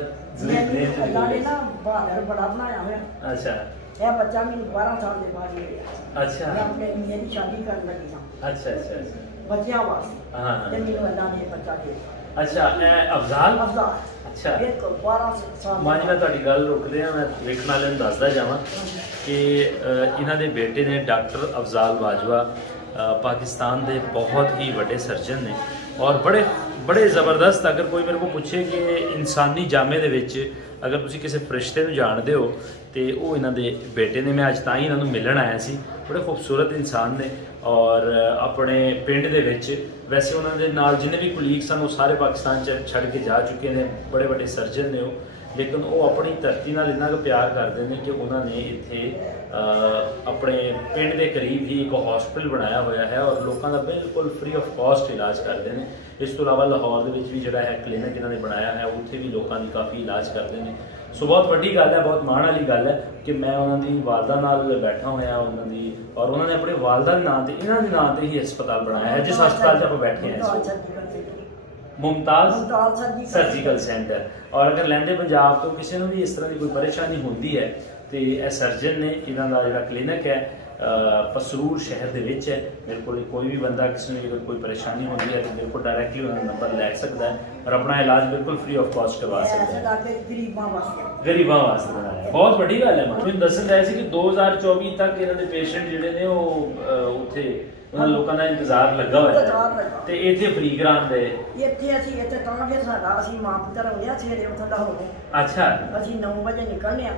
ਅੱਲਾ ਨੇ ਨਾ ਬਹਾਦਰ ਬੜਾ ਬਣਾਇਆ ਹੋਇਆ। ਅੱਛਾ। ਇਹ ਬੱਚਾ ਮੈਨੂੰ 12 ਸਾਲ ਦੇ ਬਾਅਦ ਮਿਲਿਆ। ਅੱਛਾ। ਮੈਂ ਆਪਣੇ ਮੇਰੀ ਸ਼ਾਦੀ ਕਰਨ ਲੱਗੀ ਸਾਂ। ਅੱਛਾ ਅੱਛਾ ਅੱਛਾ। ਬੱਚਿਆਂ ਵਾਸਤੇ। ਹਾਂ। ਤੇ ਮੈਨੂੰ ਅੱਲਾ ਨੇ ਬੱਚਾ ਦੇ ਦਿੱਤਾ। ਅੱਛਾ। ਇਹ ਅਫਜ਼ਾਲ? ਅੱਛਾ। ਬਿਲਕੁਲ 12 ਸਾਲ। ਮਾਂ ਜੀ, ਮੈਂ ਤੁਹਾਡੀ ਗੱਲ ਰੁਕ ਰਿਹਾ, ਮੈਂ ਵੇਖਣ ਵਾਲਿਆਂ ਨੂੰ ਦੱਸਦਾ ਜਾਵਾਂ ਕਿ ਇਹਨਾਂ ਦੇ ਬੇਟੇ ਨੇ ਡਾਕਟਰ ਅਫਜ਼ਾਲ ਬਾਜਵਾ ਪਾਕਿਸਤਾਨ ਦੇ ਬਹੁਤ ਹੀ ਵੱਡੇ ਸਰਜਨ ਨੇ और बड़े ज़बरदस्त। अगर कोई मेरे को पूछे कि इंसानी जामे दे विच अगर तुसी किसी फरिश्ते नूं जाणदे हो तो वो इन्हां दे बेटे ने। मैं अज तां ही इन्हां नूं मिलण आया सी। बड़े खूबसूरत इंसान ने और अपने पिंड दे विच वैसे उन्होंने नाल जिन्ने भी कुलीग सन वो सारे पाकिस्तान छड़ के जा चुके हैं, बड़े बड़े सर्जन ने वो, लेकिन वो अपनी धरती नाल इन्ना प्यार करते हैं कि उन्होंने इत्थे अपने पिंड के करीब ही एक हॉस्पिटल बनाया हुआ है और लोगों का बिल्कुल फ्री ऑफ कॉस्ट इलाज करते हैं। इस तो इलावा लाहौर के भी जोड़ा है क्लिनिक इन्होंने बनाया है, उत्थे भी लोगों की काफ़ी इलाज करते हैं। सो बहुत वड्डी गल है, बहुत माण वाली गल है कि मैं उन्होंने वालदा नाल बैठा होया उन्होंने, और उन्होंने अपने वालदा के नाम से इन्हों के नाम से ही हस्पताल बनाया है जिस हस्पताल से आप बैठे हैं, मुमताज़ सर्जिकल सेंटर। और अगर लैंदे पंजाब तो किसी को भी इस तरह की कोई परेशानी होती है तो यह सर्जन ने इन्हों का जो क्लिनिक है पसरूर शहर के विच है। मेरे को कोई भी बंदा किसी को अगर कोई परेशानी होती है तो मेरे को डायरैक्टली उन्होंने नंबर लै सकता है और अपना इलाज बिल्कुल फ्री ऑफ कॉस्ट करवा सकता है। गरीबों वास्ते बनाया, बहुत बड़ी गल है। मैं दसन रहा कि 2024 तक इन्होंने पेशेंट जोड़े ने उत्थे लोगों का इंतजार लगा हुआ है ते इत्थे फ्री करान दे। मां पुत्र होया सवेरे उठन दा हो। अच्छा, ਅਸੀਂ 9 ਵਜੇ ਨਿਕਲਨੇ ਆ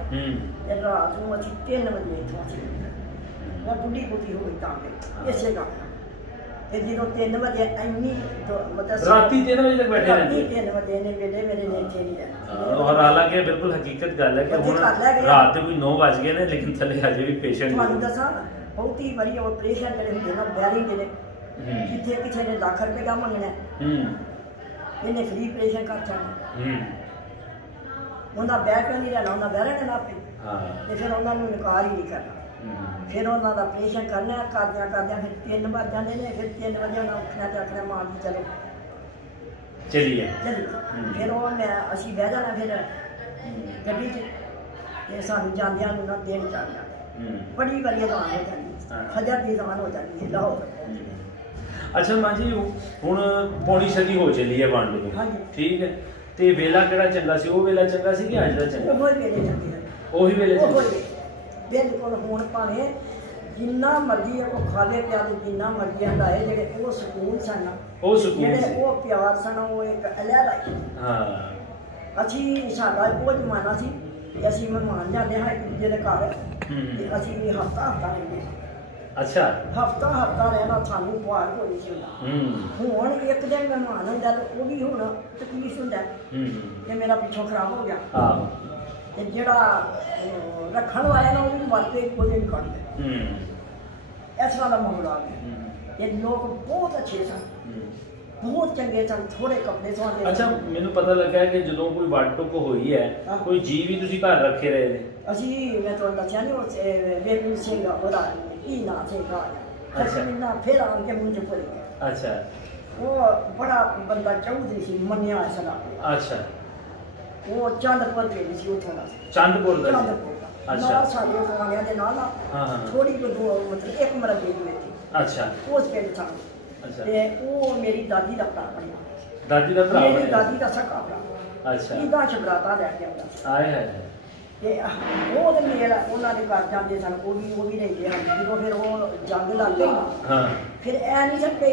ਤੇ ਰਾਤ ਨੂੰ ਅਸੀਂ 3 ਵਜੇ ਇੱਥੋਂ ਅਸੀਂ ਮੈਂ ਬੁੱਢੀ ਬੁੱਢੀ ਹੋ ਗਈ ਤਾਂ ਇਸੇ ਕੰਮ ਤੇ ਜਦੋਂ 3 ਵਜੇ ਇੰਨੀ ਮਤਲਬ ਰਾਤੀ 3 ਵਜੇ तक बैठे ਰਾਤੀ 3 ਵਜੇ ਨੇ ਵੇਲੇ ਮੇਰੇ ਨੇ ਇੱਥੇ ਨਹੀਂ ਰਹਿਣਾ। और हालांकि बिल्कुल हकीकत गल है कि हुण रात के कोई 9 बज गए ने लेकिन थले अजे भी पेशेंट ਤੁਹਾਨੂੰ ਦੱਸਾਂ ਬਹੁਤੀ ਵਾਰੀ ਆਪਰੇਸ਼ਨ ਜਿਹੜੇ ਹੁੰਦੇ ਨਾ ਬੈਰਿੰਗ ਦੇ ਨੇ ਜਿੱਥੇ ਕਿਸੇ ਨੇ ਲੱਖ ਰੁਪਏ ਦਾ ਮੰਗਣਾ ਇਹਨੇ ਫ੍ਰੀ ਆਪਰੇਸ਼ਨ ਕਰ ਛੱਡਣਾ। ਉਹਨਾਂ ਬੈਕ ਨਹੀਂ ਰਹਿਣਾ, ਉਹਨਾਂ ਬਹਿਣਾ ਨਾ ਆਪੇ ਤੇ ਫਿਰ ਉਹਨਾਂ ਨੂੰ ਇਨਕਾਰ ਹੀ ਨਹੀਂ ਕਰਨਾ। ਫਿਰ ਉਹਨਾਂ ਦਾ ਆਪਰੇਸ਼ਨ ਕਰਨਾ ਕਰਦਿਆਂ ਫਿਰ 3 ਵੱਜ ਜਾਂਦੇ ਨੇ। ਫਿਰ 3 ਵਜੇ ਉਹਨਾਂ ਉੱਠਣਾ ਤੇ ਆਖਣਾ ਮਾਂ ਜੀ ਚਲੋ चलिए। ਫਿਰ ਉਹ ਅਸੀਂ ਬਹਿ ਜਾਣਾ ਫਿਰ ਗੱਡੀ 'ਚ ਤੇ ਸਾਨੂੰ ਜਾਂਦਿਆਂ ਨੂੰ ਨਾ ਦੇਣ ਚੜ੍ਹਨਾ। बड़ी वारी अजान हो जाती, फजर की अजान हो जाती है लाहौर। अच्छा मां जी हुण पौनी सदी हो चली है वंड नूं, हाँ जी ठीक है, ते वेला किहड़ा चंगा सी? ਉਹ ਵੇਲਾ ਚੰਗਾ ਸੀ ਕਿ ਅੱਜ ਦਾ ਚੰਗਾ? ਉਹੀ ਵੇਲੇ ਚੰਗੇ ਹਨ, ਉਹੀ ਵੇਲੇ ਚੰਗੇ ਬਿਲਕੁਲ। ਹੁਣ ਭਾਵੇਂ ਜਿੰਨਾ ਮਰਜ਼ੀ ਕੋ ਖਾਵੇ ਪਿਆਵੇ, ਜਿੰਨਾ ਮਰਜ਼ੀ ਹੰਡਾਏ, ਜਿਹੜੇ ਉਹ ਸਕੂਨ ਸਨ, ਉਹ ਸਕੂਨ ਜਿਹੜੇ ਉਹ ਪਿਆਰ ਸਨ, ਉਹ ਇੱਕ ਅਲੱਗ ਹੀ। ਹਾਂ, ਅਸੀਂ ਸਾਡਾ ਉਹ ਜ਼ਮਾਨਾ ਸੀ ਕਿ ਅਸੀਂ ਮਹਿਮਾਨ ਜਾਂਦੇ ਹਾਂ ਇੱਕ ਦੂਜੇ ਦੇ ਘਰ ਤੇ ਅਸੀਂ ਹਫਤਾ ਰਹਿੰਦੇ ਹਾਂ। ਅੱਛਾ, ਹਫਤਾ ਰਹਿਣਾ ਸਾਨੂੰ ਪੁਆਰ ਹੋਈ ਸੀ ਹੁੰਦਾ। ਹੁਣ ਇੱਕ ਦਿਨ ਮਹਿਮਾਨ ਹੁੰਦਾ ਤੇ ਉਹ ਵੀ ਹੁਣ ਤਕਲੀਫ ਹੁੰਦਾ ਤੇ ਮੇਰਾ ਪਿੱਛੋਂ ਖਰਾਬ ਹੋ ਗਿਆ ਤੇ ਜਿਹੜਾ ਰੱਖਣ ਵਾਲਾ ਨਾ ਉਹ ਵੀ ਮਰ ਕੇ ਕੋਈ ਨਹੀਂ ਕੱਢਦਾ। ਇਸ ਤਰ੍ਹਾਂ ਦਾ ਮਾਮਲਾ ਆ ਗਿਆ। ਇਹ ਲੋਕ ਬਹੁਤ ਅੱਛੇ ਸਨ, ਬਹੁਤ ਚੰਗੇ ਸਨ, ਥੋੜੇ ਕੱਪੜੇ ਸਵਾਉਂਦੇ। ਅੱਛਾ, ਮੈਨੂੰ ਪਤਾ ਲੱਗਾ ਕਿ ਜਦੋਂ ਕੋਈ ਵੱਡ ਟੁੱਕ ਹੋਈ ਹੈ ਕੋਈ ਜੀ ਵੀ ਤੁਸੀਂ ਘਰ ਰੱਖੇ ਰਹੇ ਨੇ? ਅਸੀਂ ਮੈਂ ਤੁਹਾਨੂੰ ਦੱਸਿਆ ਨਹੀਂ ਉਹ ਬੇਬੀ ਸਿੰਘ ਉਹਦਾ ਕੀ ਨਾਂ ਸੀਗਾ। ਅੱਛਾ, ਫਿਰ ਆਣ ਕੇ ਮੂੰਹ 'ਚ ਭੁੱਲ ਗਿਆ। ਅੱਛਾ, ਉਹ ਬੜਾ ਬੰਦਾ ਚੌਧਰੀ ਸੀ, ਮੰਨਿਆ ਇਸ ਦਾ। ਅੱਛਾ, ਉਹ ਚੰਦਪੁਰ ਦੇ ਸੀ, ਉੱਥੋਂ ਦਾ ਸੀ। ਚੰਦਪੁਰ ਦਾ? ਅੱਛਾ, ਨਾਲ ਸਾਡੇ ਫਲਾਣਿਆਂ ਦੇ ਨਾਲ ਥੋੜੀ ਜਿਹੀ ਮਤਲਬ ਇੱਕ ਮਰਬੇ ਦੀ ਸੀ। ਅੱਛਾ, ਉਸ ਪਿੰਡ ਥਾਂ ਤੇ ਉਹ ਮੇਰੀ ਦਾਦੀ ਦਾ ਭਰਾ ਬਣਿਆ। ਦਾਦੀ ਦਾ ਭਰਾ ਬਣਿਆ? ਮੇਰੀ ਦਾਦੀ ਦਾ ਸਕਾ ਭਰਾ। ਅੱਛਾ, ਇਹਦਾ ਸ਼ਬਰਾਤਾ ਲੈ ਕੇ ਆਉਂਦਾ। ਆਏ ਹਾਏ। ਤੇ ਉਹ ਤੇ ਮੇਰਾ ਉਹਨਾਂ ਦੇ ਘਰ ਜਾਂਦੇ ਸਨ, ਉਹ ਵੀ ਰਹਿੰਦੇ ਹਨ। ਜਦੋਂ ਫਿਰ ਉਹ ਜੰਗ ਲੱਗ ਗਈ ਫਿਰ ਇਹ ਨਹੀਂ ਸਕੇ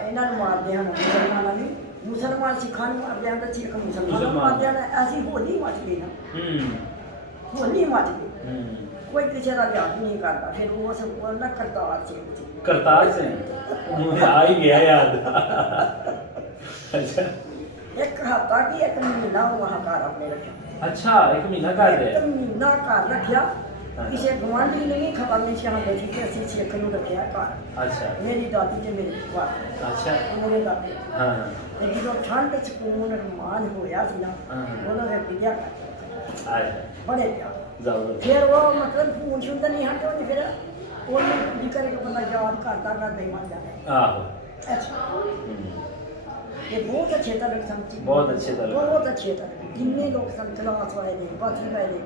ਇਹਨਾਂ ਨੂੰ ਮਾਰਦੇ ਹਨ ਮੁਸਲਮਾਨਾਂ ਨੂੰ, ਮੁਸਲਮਾਨ ਸਿੱਖਾਂ ਨੂੰ ਮਾਰਦੇ ਹਨ ਤੇ ਸਿੱਖ ਮੁਸਲਮਾਨਾਂ ਨੂੰ ਮਾਰਦੇ ਹਨ। ਅਸੀਂ ਹੋਲੀ ਮੱਚ ਗਏ ਨਾ, ਹੋਲੀ ਮੱਚ ਗਈ, ਕੋਈ ਕਿਸੇ ਦਾ ਯਾਦ ਨਹੀਂ ਕਰਦਾ। ਫਿਰ ਉਸ ਨਾ ਕਰਤਾਰ ਸਿੰਘ ਆ ਹੀ ਗਿਆ ਯਾਦ। ਅੱਛਾ, ਇੱਕ ਹਫ਼ਤਾ ਕੀ ਇੱਕ ਮਹੀਨਾ ਉਹ ਘਰ ਆਪਣੇ ਰੱਖਿਆ। ਅੱਛਾ, ਇੱਕ ਮਹੀਨਾ ਘਰ ਰਿਹਾ? ਇੱਕ ਮਹੀਨਾ ਘਰ ਰੱਖਿਆ। ਕਿਸੇ ਗੁਆਂਢੀ ਨੂੰ ਨਹੀਂ ਖਬਰ ਨਹੀਂ ਸੀ ਆਉਂਦੀ ਸੀ ਕਿ ਅਸੀਂ ਸਿੱਖ ਨੂੰ ਰੱਖਿਆ ਘਰ। ਅੱਛਾ, ਮੇਰੀ ਦਾਦੀ ਤੇ ਮੇਰੇ ਭਰਾ। ਅੱਛਾ, ਮੇਰੇ ਦਾਦੇ। ਹਾਂ, ਤੇ ਜਦੋਂ ਠੰਡ ਸਕੂਨ ਰਮਾਨ ਹੋਇਆ ਸੀ ਨਾ, ਉਹਨਾਂ ਨੇ ਪਿਆ ਆਏ ਬੜੇ ਪਿਆ। ਫਿਰ ਉਹ ਮਤਲਬ ਫੋਨ ਸੁਣਦਾ ਨਹੀਂ ਹਟੇ ਉਹਨੇ, ਫਿਰ ਉਹਨੂੰ ਜਿਕਰ ਇੱਕ ਬੰਦਾ ਯਾਦ ਕਰਦਾ ਹੀ ਮਰ ਜਾਂਦਾ। ਆਹੋ, ਅੱਛਾ, ਇਹ ਬਹੁਤ ਅੱਛੇ ਤਰ੍ਹਾਂ ਸਮਝੀ, ਬਹੁਤ ਅੱਛੇ ਤਰ੍ਹਾਂ ਜਿੰਨੇ ਲੋਕ ਸਨ ਕਲਾਸ ਵਾਲੇ ਨੇ, ਬਾਕੀ ਵਾਲੇ ਨੇ,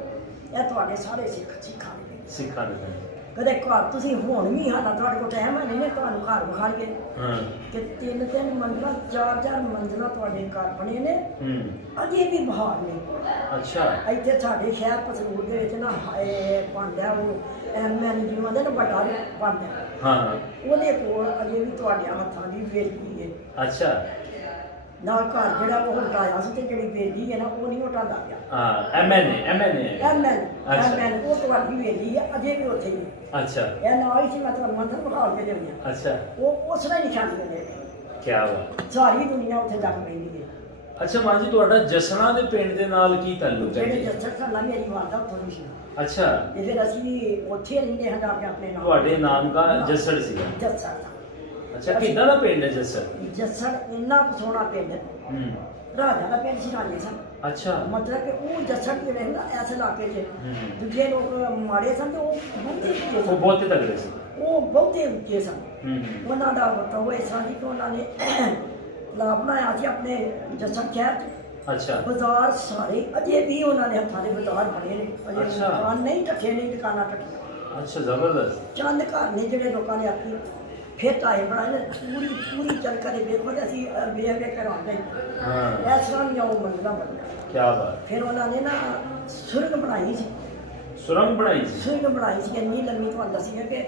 ਇਹ ਤੁਹਾਡੇ ਸਾਰੇ ਸਿੱਖਾਂ ਦੇ ਕਦੇ ਘਰ ਤੁਸੀਂ ਹੁਣ ਵੀ ਹਾਲਾ ਤੁਹਾਡੇ ਕੋਲ ਟਾਈਮ ਹੈ ਨਹੀਂ ਤੁਹਾਨੂੰ ਘਰ ਵਿਖਾ ਲਈਏ ਕਿ 3-3 ਮੰਜ਼ਿਲਾਂ 4-4 ਮੰਜ਼ਿਲਾਂ ਤੁਹਾਡੇ ਘਰ ਬਣੇ ਨੇ, ਅਜੇ ਵੀ ਬਹਾਰ ਨੇ। ਅੱਛਾ, ਇੱਥੇ ਸਾਡੇ ਸ਼ਹਿਰ ਪਸਰੂਰ ਦੇ ਵਿੱਚ ਨਾ ਬਣਦਾ ਉਹ ਐਮਐਨ ਜੀ ਉਹਦੇ ਨਾਲ ਵੱਡਾ ਬਣਦਾ ਹਾਂ ਉਹਦੇ ਕੋਲ ਅਜੇ ਵੀ ਤੁਹਾਡੇ ਹੱਥਾਂ ਦੀ ਵੇਚਦੀ ਹੈ ਅੱਛਾ ਨਾਲ ਘਰ ਜਿਹੜਾ ਉਹ ਹਟਾਇਆ ਸੀ ਤੇ ਜਿਹੜੀ ਵੇਚਦੀ ਹੈ ਨਾ ਉਹ ਨਹੀਂ ਹਟਾਉਂਦਾ ਪਿਆ ਹਾਂ ਐਮਐਨਏ ਐਮਐਨ ਅੱਛਾ। ਉਹ ਤੁਹਾਡੀ ਵੇਚਦੀ ਹੈ ਅਜੇ ਵੀ ਉੱਥੇ ਹੀ ਅੱਛਾ ਇਹ ਨਾਲ ਹੀ ਸੀ ਮੈਂ ਤੁਹਾਨੂੰ ਮੰਥਨ ਬਖਾ ਕੇ ਦੇਣੀ ਆ ਅੱਛਾ ਉਹ ਉਸ ਨਾਲ ਨਿਸ਼ਾਨ ਦੇ ਦੇ ਕੀ ਬਾਤ ਸਾਰੀ ਦੁਨੀਆ ਉੱਥੇ ਲੱਗ ਪੈਂਦੀ ਹੈ ਅੱਛਾ ਮਾਂ ਜੀ ਤੁਹਾਡਾ ਜਸਣਾ ਦੇ ਪਿੰਡ ਦੇ ਨਾਲ ਕੀ ਤਾਲੁਕ ਹੈ ਜਿਹੜੇ ਜੀ? ਜੱਸਰ ਕਰਨਾ ਮੇਰੀ ਮਾਤਾ ਉੱਥੋਂ ਦੀ ਸੀ ਅੱਛਾ ਤੇ ਫਿਰ ਅਸੀਂ ਉੱਥੇ ਰਹਿੰਦੇ ਹਾਂ ਜਾ ਕੇ ਆਪਣੇ ਨਾਲ ਤੁਹਾਡੇ ਨਾਮ ਦਾ ਜੱਸੜ ਸੀਗਾ ਜੱਸਰ ਅੱਛਾ ਕਿੱਦਾਂ ਦਾ ਪਿੰਡ ਹੈ ਜੱਸੜ ਜੱਸਰ ਇੰਨਾ ਕੁ ਸੋਹਣਾ ਪਿੰਡ ਹੂੰ ਰਾਜਾ ਦਾ ਪਿੰਡ ਸੀ ਰਾਜੇ ਸਨ ਅੱਛਾ ਮਤਲਬ ਕਿ ਉਹ ਜੱਸਰ ਜਿਹੜੇ ਨਾ ਐਸੇ ਇਲਾਕੇ 'ਚ ਹੂੰ। ਦੂਜੇ ਲੋਕ ਮਾੜੇ ਸਨ ਤੇ ਉਹ ਬਹੁਤੇ ਉੱਚੇ ਉਹ ਸਨ ਬਹੁਤ ਤਗੜੇ ਸੀ ਉਹ ਬਹੁਤੇ ਉੱਚੇ ਸਨ ਹੂੰ ਉਹਨਾਂ ਦਾ ਮਤਲਬ ਇਸ ਤਰ੍ਹਾਂ ਸੀ ਕਿ ਉਹਨਾਂ ਨੇ ਲਾ ਬਣਾਇਆ ਸੀ ਆਪਣੇ ਜੱਸਰ ਸ਼ਹਿਰ 'ਚ ਅੱਛਾ ਬਾਜ਼ਾਰ ਸਾਰੇ ਅਜੇ ਵੀ ਉਹਨਾਂ ਦੇ ਹੱਥਾਂ ਦੇ ਬਾਜ਼ਾਰ ਬਣੇ ਨੇ ਅਜੇ ਅੱਛਾ। ਦੁਕਾਨ ਨਹੀਂ ਟੱਕੇ ਨਹੀਂ ਦੁਕਾਨਾਂ ਟੱਕੀਆਂ ਅੱਛਾ ਜ਼ਬਰਦਸਤ ਚੰਦ ਘਰ ਨੇ ਜਿਹੜੇ ਲੋਕਾਂ ਨੇ ਆਪਣੀ ਫਿਰ ਆਏ ਬਣਾਏ ਨੇ ਪੂਰੀ ਚੱਲ ਕਰੇ ਵੇਖੋ ਤੇ ਅਸੀਂ ਵੇਖ ਵੇਖ ਕੇ ਆਉਂਦੇ ਹਾਂ ਇਸ ਤਰ੍ਹਾਂ ਦੀਆਂ ਉਹ ਮੰਜ਼ਲਾਂ ਬਣੀਆਂ ਕੀ ਬਾਤ ਫਿਰ ਉਹਨਾਂ ਨੇ ਨਾ ਸੁਰਗ ਬਣਾਈ ਸੀ ਸੁਰੰਗ ਬਣਾਈ ਸੀ ਸੁਰਗ ਬਣਾਈ ਸੀ ਇੰਨੀ ਲੰਮੀ ਤੁਹਾਨੂੰ ਦੱਸੀ ਹੈ ਕਿ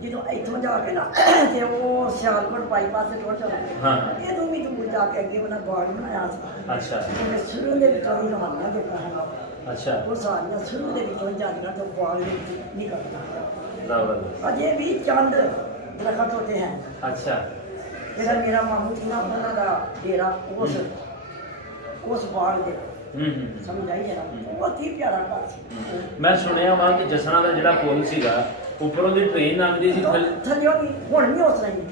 ਜਦੋਂ ਇੱਥੋਂ ਜਾ ਕੇ ਨਾ ਤੇ ਉਹ ਸਿਆਲਕੋਟ ਬਾਈਪਾਸ ਤੇ ਟੁੱਟ ਜਾਂਦਾ ਹਾਂ ਇਹ ਦੋਵੇਂ ਦੂਰ ਜਾ ਕੇ ਅੱਗੇ ਉਹਨਾਂ ਬਾਗ ਬਣਾਇਆ ਸੀ ਅੱਛਾ ਉਹਨੇ ਸੁਰਗ ਦੇ ਵਿੱਚੋਂ ਹੀ ਰਵਾਨਾ ਦਿੱਤਾ ਹੈ ਅੱਛਾ ਉਹ ਸਾਰੀਆਂ ਸੁਰਗ ਦੇ ਵਿੱਚੋਂ ਜਾਂਦੀਆਂ ਤੇ ਬਾਗ ਦੇ ਵਿੱਚ ਨਿਕਲਦਾ ਜ਼ਬਰਦਸਤ ਅਜੇ ਵੀ ਚੰਦ ਦਰਖਤ ਹੋਤੇ ਹੈ ਅੱਛਾ ਜਿਹੜਾ ਮੇਰਾ ਮਾਮੂ ਸੀ ਨਾ ਉਹਨਾਂ ਦਾ ਡੇਰਾ ਉਸ ਬਾਗ ਦੇ ਸਮਝ ਆਈ ਜਰਾ ਬਹੁਤ ਹੀ ਪਿਆਰਾ ਘਰ ਸੀ ਮੈਂ ਸੁਣਿਆ ਵਾ ਕਿ ਜਸਣਾ ਦਾ ਜਿਹੜਾ ਪੁਲ ਸੀਗਾ ਉੱਪਰੋਂ ਦੀ ਟ੍ਰੇਨ ਆਉਂਦੀ ਸੀ ਥੱਲੇ ਵੀ ਹੁਣ ਵੀ ਉਸ ਤਰ੍ਹਾਂ ਹੀ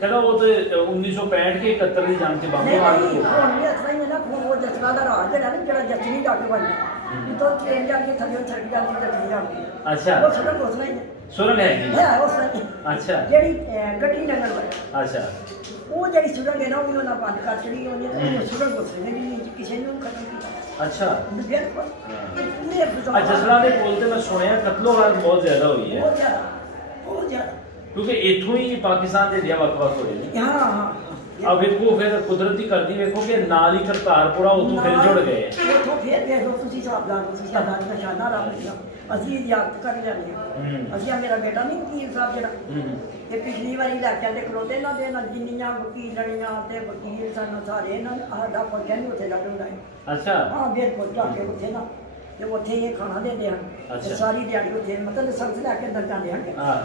ਕਹਿੰਦਾ ਉਹ ਤੇ 1965 ਕੇ 71 ਦੀ ਜੰਗ ਚ ਬੰਬ ਨਹੀਂ ਮਾਰ ਨਹੀਂ ਦਿੱਤਾ ਹੁਣ ਵੀ ਇਸ ਤਰ੍ਹਾਂ ਹੀ ਹੈ ਨਾ ਹੁਣ ਉਹ ਜਸਨਾ ਦਾ ਰਾਜ ਜਿਹੜਾ ਨਾ ਜਿਹੜਾ ਜਸਨੀ ਜਾ ਕੇ ਬਣਦਾ ਜਦੋਂ ਟ੍ਰੇਨ ਜਾ ਕੇ ਥੱਲੇ ਛੱਡ ਜਾਂਦੀ ਜਸਨੀ ਜਾਂਦੀ ਅੱਛਾ ਉਹ ਸੜਕ ਉਸ ਤਰ੍ਹਾਂ ਹੀ ਹੈ ਸੁਰੰਗ ਹੈਗੀ ਹੈ ਉਸ ਤਰ੍ਹਾਂ ਹੀ ਅੱਛਾ ਜਿਹੜੀ ਗੱਡੀ ਨਗਰ ਵਾਲੀ ਅੱਛਾ ਉਹ ਜਿਹੜੀ ਸੁਰੰਗ ਹੈ ਨਾ ਉਹ ਵੀ ਉਹਨਾਂ ਬੰਦ ਕਰ ਚੜੀ ਉਹਨੇ ਤੇ ਸੁਰੰਗ ਉਸ ਤਰ੍ਹਾਂ ਨਹੀਂ ਕਿਸੇ ਨੂੰ ਖਤਮ ਕੀਤਾ ਅੱਛਾ ਬਿਲਕੁਲ ਪੂਰੇ ਅੱਜ ਜਸਣਾ ਦੇ ਪੁਲ ਤੇ ਮੈਂ ਸੁਣਿਆ ਕਤਲੋਗਾਰ ਬਹੁਤ ਜ਼ਿਆਦਾ ਹੋਈ ਹੈ ਬਹੁਤ ਜ਼ਿਆਦਾ ਬਹੁਤ ਜ਼ਿਆਦਾ ਕਿਉਂਕਿ ਇੱਥੋਂ ਹੀ ਪਾਕਿਸਤਾਨ ਦੇ ਇੰਡੀਆ ਵੱਖ-ਵੱਖ ਹੋਏ ਨੇ ਹਾਂ ਹਾਂ ਆ ਵੇਖੋ ਫਿਰ ਕੁਦਰਤੀ ਕਰਦੀ ਵੇਖੋ ਕਿ ਨਾਲ ਹੀ ਕਰਤਾਰਪੁਰਾ ਉਤੋਂ ਫਿਰ ਜੁੜ ਗਏ ਉੱਥੋਂ ਫਿਰ ਵੇਖ ਲਓ ਤੁਸੀਂ ਹਿਸਾਬ ਲਾ ਲਓ ਤੁਸੀਂ ਸਾਡਾ ਨਿਸ਼ਾਨਾ ਰੱਬ ਦੀਆਂ ਅਸੀਂ ਯਾਦ ਕਰ ਲੈਂਦੇ ਹਾਂ ਅਸੀਂ ਆ ਮੇਰਾ ਬੇਟਾ ਨਹੀਂ ਵਕੀਲ ਸਾਹਿਬ ਜਿਹੜਾ ਤੇ ਪਿਛਲੀ ਵਾਰੀ ਲੈ ਕੇ ਆਂਦੇ ਖਲੋਤੇ ਇਹਨਾਂ ਦੇ ਨਾਲ ਜਿੰਨੀਆਂ ਵਕੀਲਣੀਆਂ ਤੇ ਵਕੀਲ ਸਨ ਸਾਰੇ ਇਹਨਾਂ ਨੇ ਸਾਡਾ ਫਰਜ਼ ਨਹੀਂ ਉੱਥੇ ਲੱਗ ਹੁੰਦਾ ਹੈ ਅੱਛਾ ਹਾਂ ਬਿਲਕੁਲ ਜਾ ਕੇ ਉੱਥੇ ਨਾ ਤੇ ਉੱਥੇ ਇਹ ਖਾਣਾ ਦਿੰਦੇ ਹਨ ਤੇ ਸਾਰੀ ਦਿਹਾੜੀ ਉੱਥੇ ਮਤਲਬ ਸਰਸ ਲੈ ਕੇ ਅੰਦਰ ਜਾਂਦੇ ਹਨ ਹਾਂ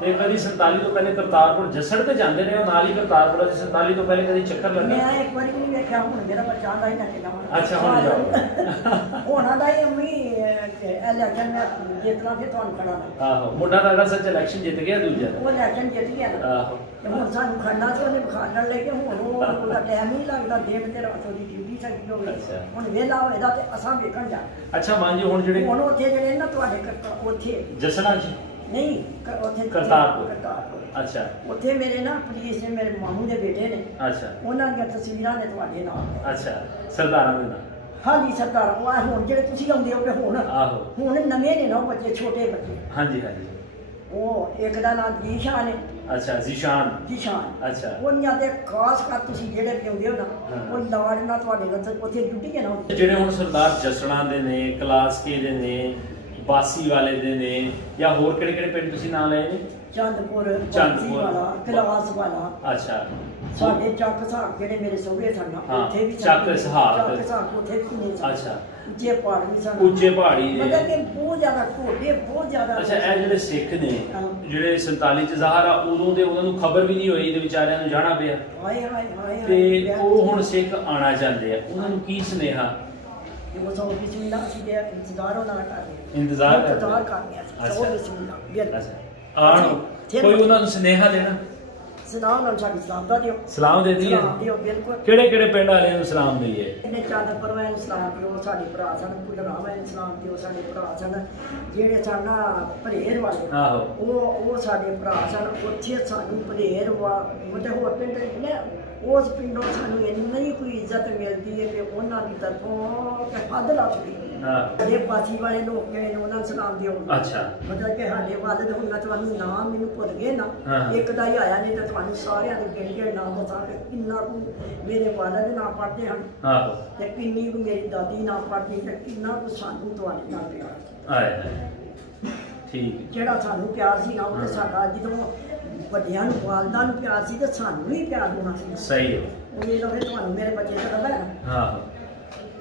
ਤੇ ਕਦੀ 47 ਤੋਂ ਪਹਿਲੇ ਕਰਤਾਰਪੁਰ ਜਸੜ ਤੇ ਜਾਂਦੇ ਰਹੇ ਨਾਲ ਹੀ ਕਰਤਾਰਪੁਰ ਦੇ 47 ਤੋਂ ਪਹਿਲੇ ਕਦੀ ਚੱਕਰ ਲੱਗਾ ਮੈਂ ਇੱਕ ਵਾਰੀ ਵੀ ਨਹੀਂ ਵੇਖਿਆ ਹੁਣ ਮੇਰਾ ਬੱਚਾ ਆਂਦਾ ਹੀ ਨਾ ਕਿ ਜਾਵਾਂ ਅੱਛਾ ਹੁਣ ਜਾਓ ਹੁਣ ਆਂਦਾ ਹੀ ਅੰਮੀ ਇਹ ਇਲੈਕਸ਼ਨ ਮੈਂ ਜਿੱਤਣਾ ਫਿਰ ਤੁਹਾਨੂੰ ਖੜਾ ਆਹੋ ਮੁੰਡਾ ਦਾ ਸੱਚ ਇਲੈਕਸ਼ਨ ਜਿੱਤ ਗਿਆ ਦੂਜਾ ਉਹ ਇਲੈਕਸ਼ਨ ਜਿੱਤ ਗਿਆ ਨਾ ਆਹੋ ਤੇ ਹੁਣ ਸਾਨੂੰ ਖੜਨਾ ਸੀ ਉਹਨੇ ਬਖਾੜਨ ਲੈ ਕੇ ਹੁਣ ਉਹਦਾ ਟਾਈਮ ਹੀ ਨਹੀਂ ਲੱਗਦਾ ਦਿਨ ਤੇ ਰਾਤ ਉਹਦੀ ਡਿਊਟੀ ਸਾਡੀ ਹੋ ਗਈ ਅੱਛਾ। ਹੁਣ ਵਿਹਲਾ ਹੋਏਦਾ ਤੇ ਅਸਾਂ ਵੇਖਣ ਜਾ ਅੱਛਾ ਮਾਂ ਜੀ ਹੁਣ ਜਿਹੜੇ ਹੁਣ ਉੱਥੇ ਜਿਹੜੇ ਨਾ ਤੁਹਾਡੇ ਉੱਥੇ ਜਸਣਾ ਚ ਨਹੀਂ ਉੱਥੇ ਕਰਤਾਰਪੁਰ। ਕਰਤਾਰਪੁਰ ਅੱਛਾ ਉੱਥੇ ਮੇਰੇ ਨਾ ਪੁਲਿਸ ਦੇ ਮੇਰੇ ਮਾਮੂ ਦੇ ਬੇਟੇ ਨੇ ਅੱਛਾ ਉਹਨਾਂ ਦੀਆਂ ਤਸਵੀਰਾਂ ਨੇ ਤੁਹਾਡੇ ਨਾਲ ਅੱਛਾ ਸਰਦਾਰਾਂ ਦੇ ਨਾਲ ਹਾਂਜੀ ਸਰਦਾਰ ਉਹ ਆ ਹੁਣ ਜਿਹੜੇ ਤੁਸੀਂ ਆਉਂਦੇ ਹੋ ਹੁਣ ਆਹੋ ਹੁਣ ਨਵੇਂ ਨੇ ਨਾ ਉਹ ਬੱਚੇ ਛੋਟੇ ਬੱਚੇ ਹਾਂਜੀ ਹਾਂਜੀ ਉਹ ਇੱਕ ਦਾ ਨਾਮ ਜੀਸ਼ਾਨ ਹੈ ਅੱਛਾ ਜ਼ੀਸ਼ਾਨ ਜੀਸ਼ਾਨ ਅੱਛਾ ਉਹਨਾਂ ਦੇ ਖਾਸ ਕਰ ਤੁਸੀਂ ਜਿਹੜੇ ਵੀ ਆਉਂਦੇ ਹੋ ਨਾ ਹਾਂ। ਉਹ ਲਾੜ ਨਾਲ ਤੁਹਾਡੇ ਨਾਲ ਉੱਥੇ ਡਿਊਟੀ ਹੈ ਨਾ ਜਿਹੜੇ ਹੁਣ ਸਰਦਾਰ ਜਸਣਾ ਦੇ ਨੇ ਕਲਾਸਕੇ ਦੇ ਨੇ ਬਾਸੀ ਵਾਲੇ ਦੇ ਨੇ ਜਾਂ ਹੋਰ ਕਿਹੜੇ ਕਿਹੜੇ ਪਿੰਡ ਤੁਸੀਂ ਨਾਂ ਲਏ ਨੇ ਚੰਦਪੁਰ ਚੰਦਪੁਰ। ਬਾਸੀ ਵਾਲਾ ਕਲਾਸ ਵਾਲਾ ਅੱਛਾ ਸਾਡੇ ਚੱਕ ਸਾਹਿਬ ਜਿਹੜੇ ਮੇਰੇ ਸਹੁਰੇ ਸਨ ਨਾ, ਹਾਂ, ਉੱਥੇ ਵੀ ਚੱਕ ਸਹਾਬ। ਚੱਕ ਸਾਹਿਬ ਉੱਥੇ ਵੀ ਨਹੀਂ ਸਨ ਅੱਛਾ ਉੱਚੇ ਪਹਾੜ ਵੀ ਸਨ ਉੱਚੇ ਪਹਾੜੀ ਨੇ ਮਤਲਬ ਕਿ ਬਹੁਤ ਜ਼ਿਆਦਾ ਢੋਡੇ ਬਹੁਤ ਜ਼ਿਆਦਾ ਅੱਛਾ ਇਹ ਜਿਹੜੇ ਸਿੱਖ ਨੇ ਹਾਂ। ਜਿਹੜੇ 47 ਚ ਜ਼ਾਹਰ ਆ ਉਦੋਂ ਦੇ ਉਹਨਾਂ ਨੂੰ ਖਬਰ ਵੀ ਨਹੀਂ ਹੋਈ ਤੇ ਵਿਚਾਰਿਆਂ ਨੂੰ ਜਾਣਾ ਪਿਆ ਹਾਏ ਹਾਏ ਹਾਏ ਤੇ ਉਹ ਹੁਣ ਸਿੱਖ ਆਣਾ ਚਾਹੁੰਦੇ ਆ ਉਹਨਾਂ ਨੂੰ ਕੀ ਸੁਨੇਹਾ ਉਹ ਸਭ ਬਿਸਮਿਲ੍ਲਾ ਅਸੀਂ ਦੇ ਇੰਤਜ਼ਾਰ ਉਹਨਾਂ ਦਾ ਕਰ ਰਹੇ ਇੰਤਜ਼ਾਰ ਕਰ ਇੰਤਜ਼ਾਰ ਕਰ ਰਹੇ ਅੱਛਾ। ਸਭ ਬਿਸਮਿਲ੍ਲਾ ਬਿਲਕੁਲ ਅੱਛਾ ਆਣ ਕੋਈ ਉਹਨਾਂ ਨੂੰ ਸੁਨੇਹਾ ਦੇਣਾ ਸਲਾਮ ਨਾਲ ਸਾਡੀ ਸਲਾਮ ਦਾ ਦਿਓ ਸਲਾਮ ਦੇ ਦਈਏ ਸਲਾਮ ਦਿਓ ਬਿਲਕੁਲ ਕਿਹੜੇ ਕਿਹੜੇ ਪਿੰਡ ਵਾਲਿਆਂ ਨੂੰ ਸਲਾਮ ਦਈਏ ਇਹਨੇ ਚੰਦ ਪਰਵਾਨ ਸਲਾਮ ਦਿਓ ਸਾਡੇ ਭਰਾ ਸਨ ਗੁਜਰਾਵਾਂ ਸਲਾਮ ਦਿਓ ਸਾਡੇ ਭਰਾ ਸਨ ਜਿਹੜੇ ਸਨ ਭਲੇਰ ਵਾਲੇ ਆਹੋ ਉਹ ਸਾਡੇ ਭਰਾ ਸਨ ਉੱਥੇ ਸਾਨੂੰ ਭਲੇਰ ਉਹਦੇ ਹੋਰ ਪਿੰਡ ਨੇ ਉਸ ਪਿੰਡੋਂ ਸਾਨੂੰ ਇੰਨੀ ਕੋਈ ਇੱਜ਼ਤ ਮਿਲਦੀ ਹੈ ਕਿ ਉਹਨਾਂ ਦੀ ਤਰਫੋਂ ਕਿ ਹੱਦ ਲੱਗ ਗਈ ਹਾਂ ਸਾਡੇ ਬਾਸੀ ਵਾਲੇ ਲੋਕ ਜਿਹੜੇ ਨੇ ਉਹਨਾਂ ਨੂੰ ਸਲਾਮ ਦਿਓ ਅੱਛਾ ਮਤਲਬ ਕਿ ਸਾਡੇ ਵਾਲਦ ਹੁਣ ਮੈਂ ਤੁਹਾਨੂੰ ਨਾਮ ਮੈਨੂੰ ਭੁੱਲ ਗਏ ਨਾ ਹਾਂ। ਇੱਕ ਦਾ ਹੀ ਆਇਆ ਨਹੀਂ ਤਾਂ ਤੁਹਾਨੂੰ ਸਾਰਿਆਂ ਦੇ ਗਿਣ ਕੇ ਨਾਮ ਦੱਸਾਂਗੇ ਕਿੰਨਾ ਕੁ ਮੇਰੇ ਵਾਲਦ ਨਾਮ ਪੜ੍ਹਦੇ ਹਨ ਆਹੋ ਤੇ ਕਿੰਨੀ ਕੁ ਮੇਰੀ ਦਾਦੀ ਨਾਮ ਪੜ੍ਹਦੀ ਤੇ ਕਿੰਨਾ ਕੁ ਸਾਨੂੰ ਤੁਹਾਡੇ ਨਾਲ ਪਿਆਰ ਆਏ ਠੀਕ ਜਿਹੜਾ ਸਾਨੂੰ ਪਿਆਰ ਸੀ ਨਾ ਉਹ ਤੇ ਸਾਡਾ ਜਦੋਂ ਵੱਡਿਆਂ ਨੂੰ ਵਾਲਦਾਂ ਨੂੰ ਪਿਆਰ ਸੀ ਤੇ ਸਾਨੂੰ ਵੀ ਪਿਆਰ ਹੋਣਾ ਸੀ। ਸਹੀ ਹੈ। ਉਹ ਇਹ ਫਿਰ ਤੁਹਾਨੂੰ ਮੇਰੇ ਬੱਚੇ ਤੋਂ ਲੱਭਾ ਹਾਂ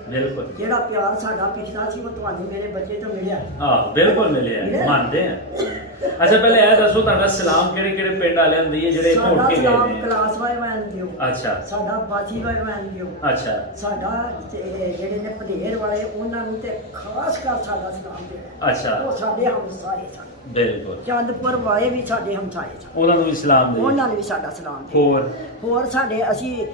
ਬਿਲਕੁਲ। ਜਿਹੜਾ ਪਿਆਰ ਸਾਡਾ ਪਿਛਲਾ ਸੀ ਉਹ ਤੁਹਾਨੂੰ ਮੇਰੇ ਬੱਚੇ ਤੋਂ ਮਿਲਿਆ। ਹਾਂ ਬਿਲਕੁਲ ਮਿਲਿਆ, ਮੰਨਦੇ ਆ। ਅੱਛਾ ਪਹਿਲੇ ਇਹ ਦੱਸੋ ਤੁਹਾਡਾ ਸਲਾਮ ਕਿਹੜੇ ਕਿਹੜੇ ਪਿੰਡ ਵਾਲਿਆਂ ਨੂੰ ਦਈਏ ਜਿਹੜੇ ਸਾਡਾ ਘੁੰਮ ਕੇ ਗਏ ਸਲਾਮ ਨੇ? ਕਲਾਸ ਵਾਲੇ ਵੈਨ ਦਿਓ। ਅੱਛਾ ਸਾਡਾ ਬਾਜੀ ਵਾਲੇ ਵੈਨ ਦਿਓ। ਅੱਛਾ ਸਾਡਾ ਜਿਹੜੇ ਨੇ ਪਧੇਰ ਵਾਲੇ ਉਹਨਾਂ ਨੂੰ ਤੇ ਖਾਸ ਕਰ ਸਾਡਾ ਸਲਾਮ ਦਿਓ। ਅੱਛਾ ਉਹ ਸਾਡੇ ਹਮਸਾਏ ਸਨ। ਬਿਲਕੁਲ। ਚੰਦਪੁਰ ਵਾਲੇ ਵੀ ਸਾਡੇ ਹਮਸਾਏ ਸਨ। ਉਹਨਾਂ ਨੂੰ ਵੀ ਸਲਾਮ ਦਿਓ। ਉਹਨਾਂ ਨੇ ਵੀ ਸਾਡਾ ਸਲਾਮ ਦਿਓ। ਹੋਰ ਸਾਡੇ ਅਸੀਂ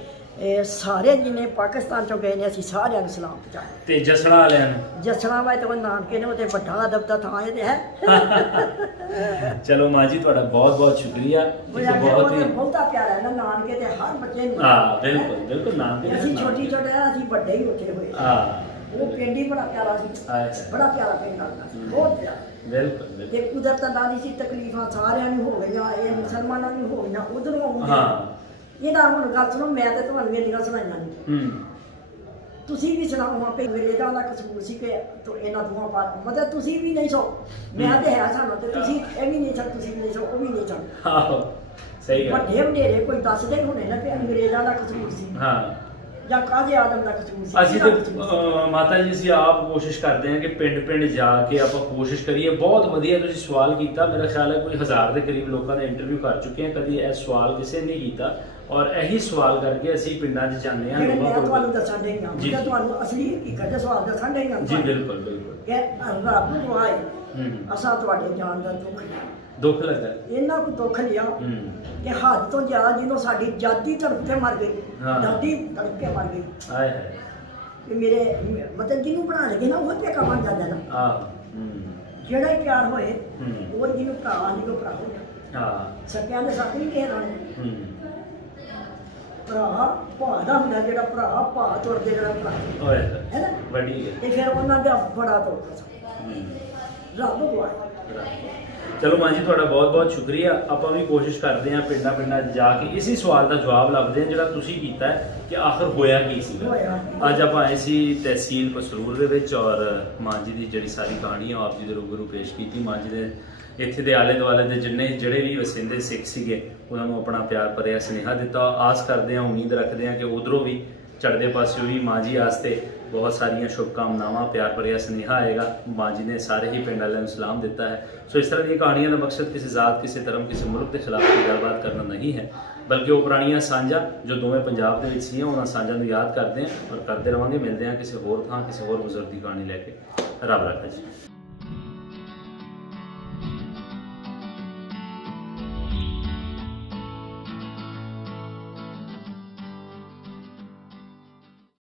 ਸਾਰੇ ਜਿੰਨੇ ਪਾਕਿਸਤਾਨ ਚੋਂ ਗਏ ਨੇ ਅਸੀਂ ਸਾਰਿਆਂ ਨੂੰ ਸਲਾਮ ਪਹੁੰਚਾਇਆ। ਤੇ ਜਸੜਾ ਵਾਲਿਆਂ ਨੂੰ? ਜਸਣਾ ਵਾਲੇ ਤਾਂ ਨਾਨਕੇ ਨੇ, ਉਹ ਤੇ ਵੱਡਾ ਅਦਬ ਦਾ ਥਾਂ ਇਹ ਤੇ ਹੈ। ਚਲੋ ਮਾਂ ਜੀ ਤੁਹਾਡਾ ਬਹੁਤ ਬਹੁਤ ਸ਼ੁਕਰੀਆ। ਬਹੁਤ ਹੀ ਬਹੁਤਾ ਪਿਆਰਾ ਹੈ ਨਾ ਨਾਨਕੇ ਤੇ ਹਰ ਬੱਚੇ ਨੂੰ। ਹਾਂ ਬਿਲਕੁਲ ਬਿਲਕੁਲ। ਨਾਨਕੇ ਅਸੀਂ ਛੋਟੀ ਛੋਟੇ ਅਸੀਂ ਵੱਡੇ ਹੀ ਉੱਠੇ ਹੋਏ। ਹਾਂ ਉਹ ਪਿੰਡ ਹੀ ਬੜਾ ਪਿਆਰਾ ਸੀ। ਬੜਾ ਪਿਆਰਾ ਪਿੰਡ ਲੱਗਦਾ ਸੀ, ਬਹੁਤ ਪਿਆਰਾ। ਬਿਲਕੁਲ। ਤੇ ਕੁਦਰਤ ਦਾ ਨਹੀਂ ਸੀ, ਤਕਲੀਫਾਂ ਸਾਰਿਆਂ ਨੂੰ ਹੋ ਗਈਆਂ, ਇਹ ਮੁਸਲਮਾਨਾਂ ਨੂੰ ਹੋ ਗਈਆਂ, ਉਧਰੋਂ ਆਉਂਦੇ। ਹਾਂ ਇਹਦਾ ਹੁਣ ਗੱਲ ਸੁਣੋ, ਮੈਂ ਤੇ ਤੁਹਾਨੂੰ ਮੇਰੀਆਂ ਸੁਣਾਈਆਂ ਨਹੀਂ। ਤੁਸੀਂ ਵੀ ਸੁਣਾਓ ਆਪੇ। ਅੰਗਰੇਜ਼ਾਂ ਦਾ ਕਸੂਰ ਸੀ ਕਿ ਇਹਨਾਂ ਦੋਵਾਂ ਪਾਰ ਮਤਲਬ ਤੁਸੀਂ ਵੀ ਨਹੀਂ ਸੋ, ਮੈਂ ਤੇ ਹੈ ਸਾਨੂੰ ਤੇ ਤੁਸੀਂ ਇਹ ਵੀ ਨਹੀਂ ਸੋ, ਤੁਸੀਂ ਵੀ ਨਹੀਂ ਸੋ, ਉਹ ਵੀ ਨਹੀਂ ਸੋ। ਆਹੋ ਸਹੀ ਗੱਲ। ਵੱਡੇ ਵਡੇਰੇ ਕੋਈ ਦੱਸਦੇ ਹੋਣੇ ਨਾ ਕਿ ਅੰਗਰੇਜ਼ਾਂ ਦਾ ਕਸੂਰ ਸੀ ਹਾਂ ਜਾਂ ਕਾਜ਼ੇ ਆਦਮ ਦਾ ਕਸੂਰ ਸੀ। ਅਸੀਂ ਤੇ ਮਾਤਾ ਜੀ ਅਸੀਂ ਆਪ ਕੋਸ਼ਿਸ਼ ਕਰਦੇ ਹਾਂ ਕਿ ਪਿੰਡ ਪਿੰਡ ਜਾ ਕੇ ਆਪਾਂ ਕੋਸ਼ਿਸ਼ ਕਰੀਏ। ਬਹੁਤ ਵਧੀਆ ਤੁਸੀਂ ਸਵਾਲ ਕੀਤਾ। ਮੇਰਾ ਖਿਆਲ ਹੈ ਕੋਈ 1000 ਦੇ ਕਰੀਬ ਲੋਕਾਂ ਨੇ ਇੰਟਰਵਿਊ ਕਰ ਚੁੱਕੇ ਹਾਂ, ਕਦੀ ਇਹ ਸਵਾਲ ਕਿਸੇ ਨੇ ਨਹੀਂ ਕੀਤਾ। ਔਰ ਇਹੀ ਸਵਾਲ ਕਰਕੇ ਅਸੀਂ ਪਿੰਡਾਂ 'ਚ ਜਾਂਦੇ ਹਾਂ ਮੈਂ ਲੋਕਾਂ ਕੋਲ। ਤੁਹਾਨੂੰ ਦੱਸਣ ਡਈ ਹਾਂ, ਮੈਂ ਤੁਹਾਨੂੰ ਅਸਲੀ ਹਕੀਕਤ ਦੇ ਸਵਾਲ ਦੱਸਣ ਡਈ ਹਾਂ ਜੀ ਬਿਲਕੁਲ ਬਿਲਕੁਲ। ਕਿ ਰੱਬ ਨੂੰ ਆਏ ਅਸਾਂ ਤੁਹਾਡੇ ਜਾਨ ਦਾ ਦੁੱਖ ਲੱਗਾ। ਇਹਨਾਂ ਕੋ ਦੁੱਖ ਲਿਆ ਕਿ ਹੱਦ ਤੋਂ ਜ਼ਿਆਦਾ ਜਿਹਨੂੰ ਸਾਡੀ ਜਾਤੀ ਧੜਕ ਕੇ ਮਰ ਗਈ, ਦਾਦੀ ਧੜਕ ਕੇ ਮਰ ਗਈ। ਹਾਏ ਹਾਏ। ਕਿ ਮੇਰੇ ਮਤਲਬ ਜਿਹਨੂੰ ਬਣਾ ਲਗੇ ਨਾ ਉਹ ਤੇ ਕੰਮ ਜਾਂਦਾ ਨਾ। ਜਿਹੜਾ ਹੀ ਪਿਆਰ ਹੋਏ ਉਹ ਜਿਹਨੂੰ ਭਰਾ ਨਹੀਂ ਕੋ ਭਰਾ ਹੋ ਗਿਆ। ਹਾਂ ਸਕਿਆਂ ਦੇ ਸਾਥ ਨਹੀਂ ਕਹਿਣਾ। ਭਰਾ ਭਾ ਦਾ ਹੁੰਦਾ, ਜਿਹੜਾ ਭਰਾ ਭਾ ਤੁਰਦੇ ਜਿਹੜਾ ਭਰਾ ਓਏ ਹੈ ਨਾ ਵੱਡੀ ਤੇ ਫਿਰ ਉਹਨਾਂ ਦਾ ਬੜਾ ਦੁੱਖ ਸੀ। ਰੱਬ ਦੁਆਏ। ਚਲੋ ਮਾਂ ਜੀ ਤੁਹਾਡਾ ਬਹੁਤ ਬਹੁਤ ਸ਼ੁਕਰੀਆ। ਆਪਾਂ ਵੀ ਕੋਸ਼ਿਸ਼ ਕਰਦੇ ਹਾਂ ਪਿੰਡਾਂ ਪਿੰਡਾਂ 'ਚ ਜਾ ਕੇ ਇਸੇ ਸਵਾਲ ਦਾ ਜਵਾਬ ਲੱਭਦੇ ਹਾਂ ਜਿਹੜਾ ਤੁਸੀਂ ਕੀਤਾ ਹੈ ਕਿ ਆਖਰ ਹੋਇਆ ਕੀ ਸੀਗਾ। ਅੱਜ ਆਪਾਂ ਆਏ ਸੀ ਤਹਿਸੀਲ ਪਸਰੂਰ ਦੇ ਵਿੱਚ ਔਰ ਮਾਂ ਜੀ ਦੀ ਜਿਹੜੀ ਸਾਰੀ ਕਹਾਣੀ ਆਪ ਜੀ ਦੇ ਰੂਬਰੂ ਪੇਸ਼ ਕੀਤੀ। ਮਾਂ ਜੀ ਦੇ ਇੱਥੇ ਦੇ ਆਲੇ ਦੁਆਲੇ ਦੇ ਜਿਹੜੇ ਵੀ ਵਸਿੰਦੇ ਸਿੱਖ ਸੀਗੇ ਉਹਨਾਂ ਨੂੰ ਆਪਣਾ ਪਿਆਰ ਭਰਿਆ ਸੁਨੇਹਾ ਦਿੱਤਾ। ਆਸ ਕਰਦੇ ਹਾਂ, ਉਮੀਦ ਰੱਖਦੇ ਹਾਂ ਕਿ ਉਧਰੋਂ ਵੀ ਚੜ੍ਹਦੇ ਪਾਸਿਓਂ ਵੀ ਮਾਂ ਜੀ ਵਾਸਤੇ ਬਹੁਤ ਸਾਰੀਆਂ ਸ਼ੁਭਕਾਮਨਾਵਾਂ, ਪਿਆਰ ਭਰਿਆ ਸੁਨੇਹਾ ਆਏਗਾ। ਮਾਂ ਜੀ ਨੇ ਸਾਰੇ ਹੀ ਪਿੰਡ ਵਾਲਿਆਂ ਨੂੰ ਸਲਾਮ ਦਿੱਤਾ ਹੈ। ਸੋ ਇਸ ਤਰ੍ਹਾਂ ਦੀਆਂ ਕਹਾਣੀਆਂ ਦਾ ਮਕਸਦ ਕਿਸੇ ਜ਼ਾਤ, ਕਿਸੇ ਧਰਮ, ਕਿਸੇ ਮੁਲਕ ਦੇ ਖਿਲਾਫ ਕੋਈ ਗੱਲਬਾਤ ਕਰਨਾ ਨਹੀਂ ਹੈ, ਬਲਕਿ ਉਹ ਪੁਰਾਣੀਆਂ ਸਾਂਝਾਂ ਜੋ ਦੋਵੇਂ ਪੰਜਾਬ ਦੇ ਵਿੱਚ ਸੀਆਂ ਉਹਨਾਂ ਸਾਂਝਾਂ ਨੂੰ ਯਾਦ ਕਰਦੇ ਹਾਂ ਔਰ ਕਰਦੇ ਰਹਾਂਗੇ। ਮਿਲਦੇ ਹਾਂ ਕਿਸੇ ਹੋਰ ਥਾਂ, ਕਿਸੇ ਹੋਰ ਬਜ਼ੁਰਗ ਦੀ ਕਹਾਣੀ ਲੈ ਕੇ। ਰੱਬ ਰਾਖਾ ਜੀ।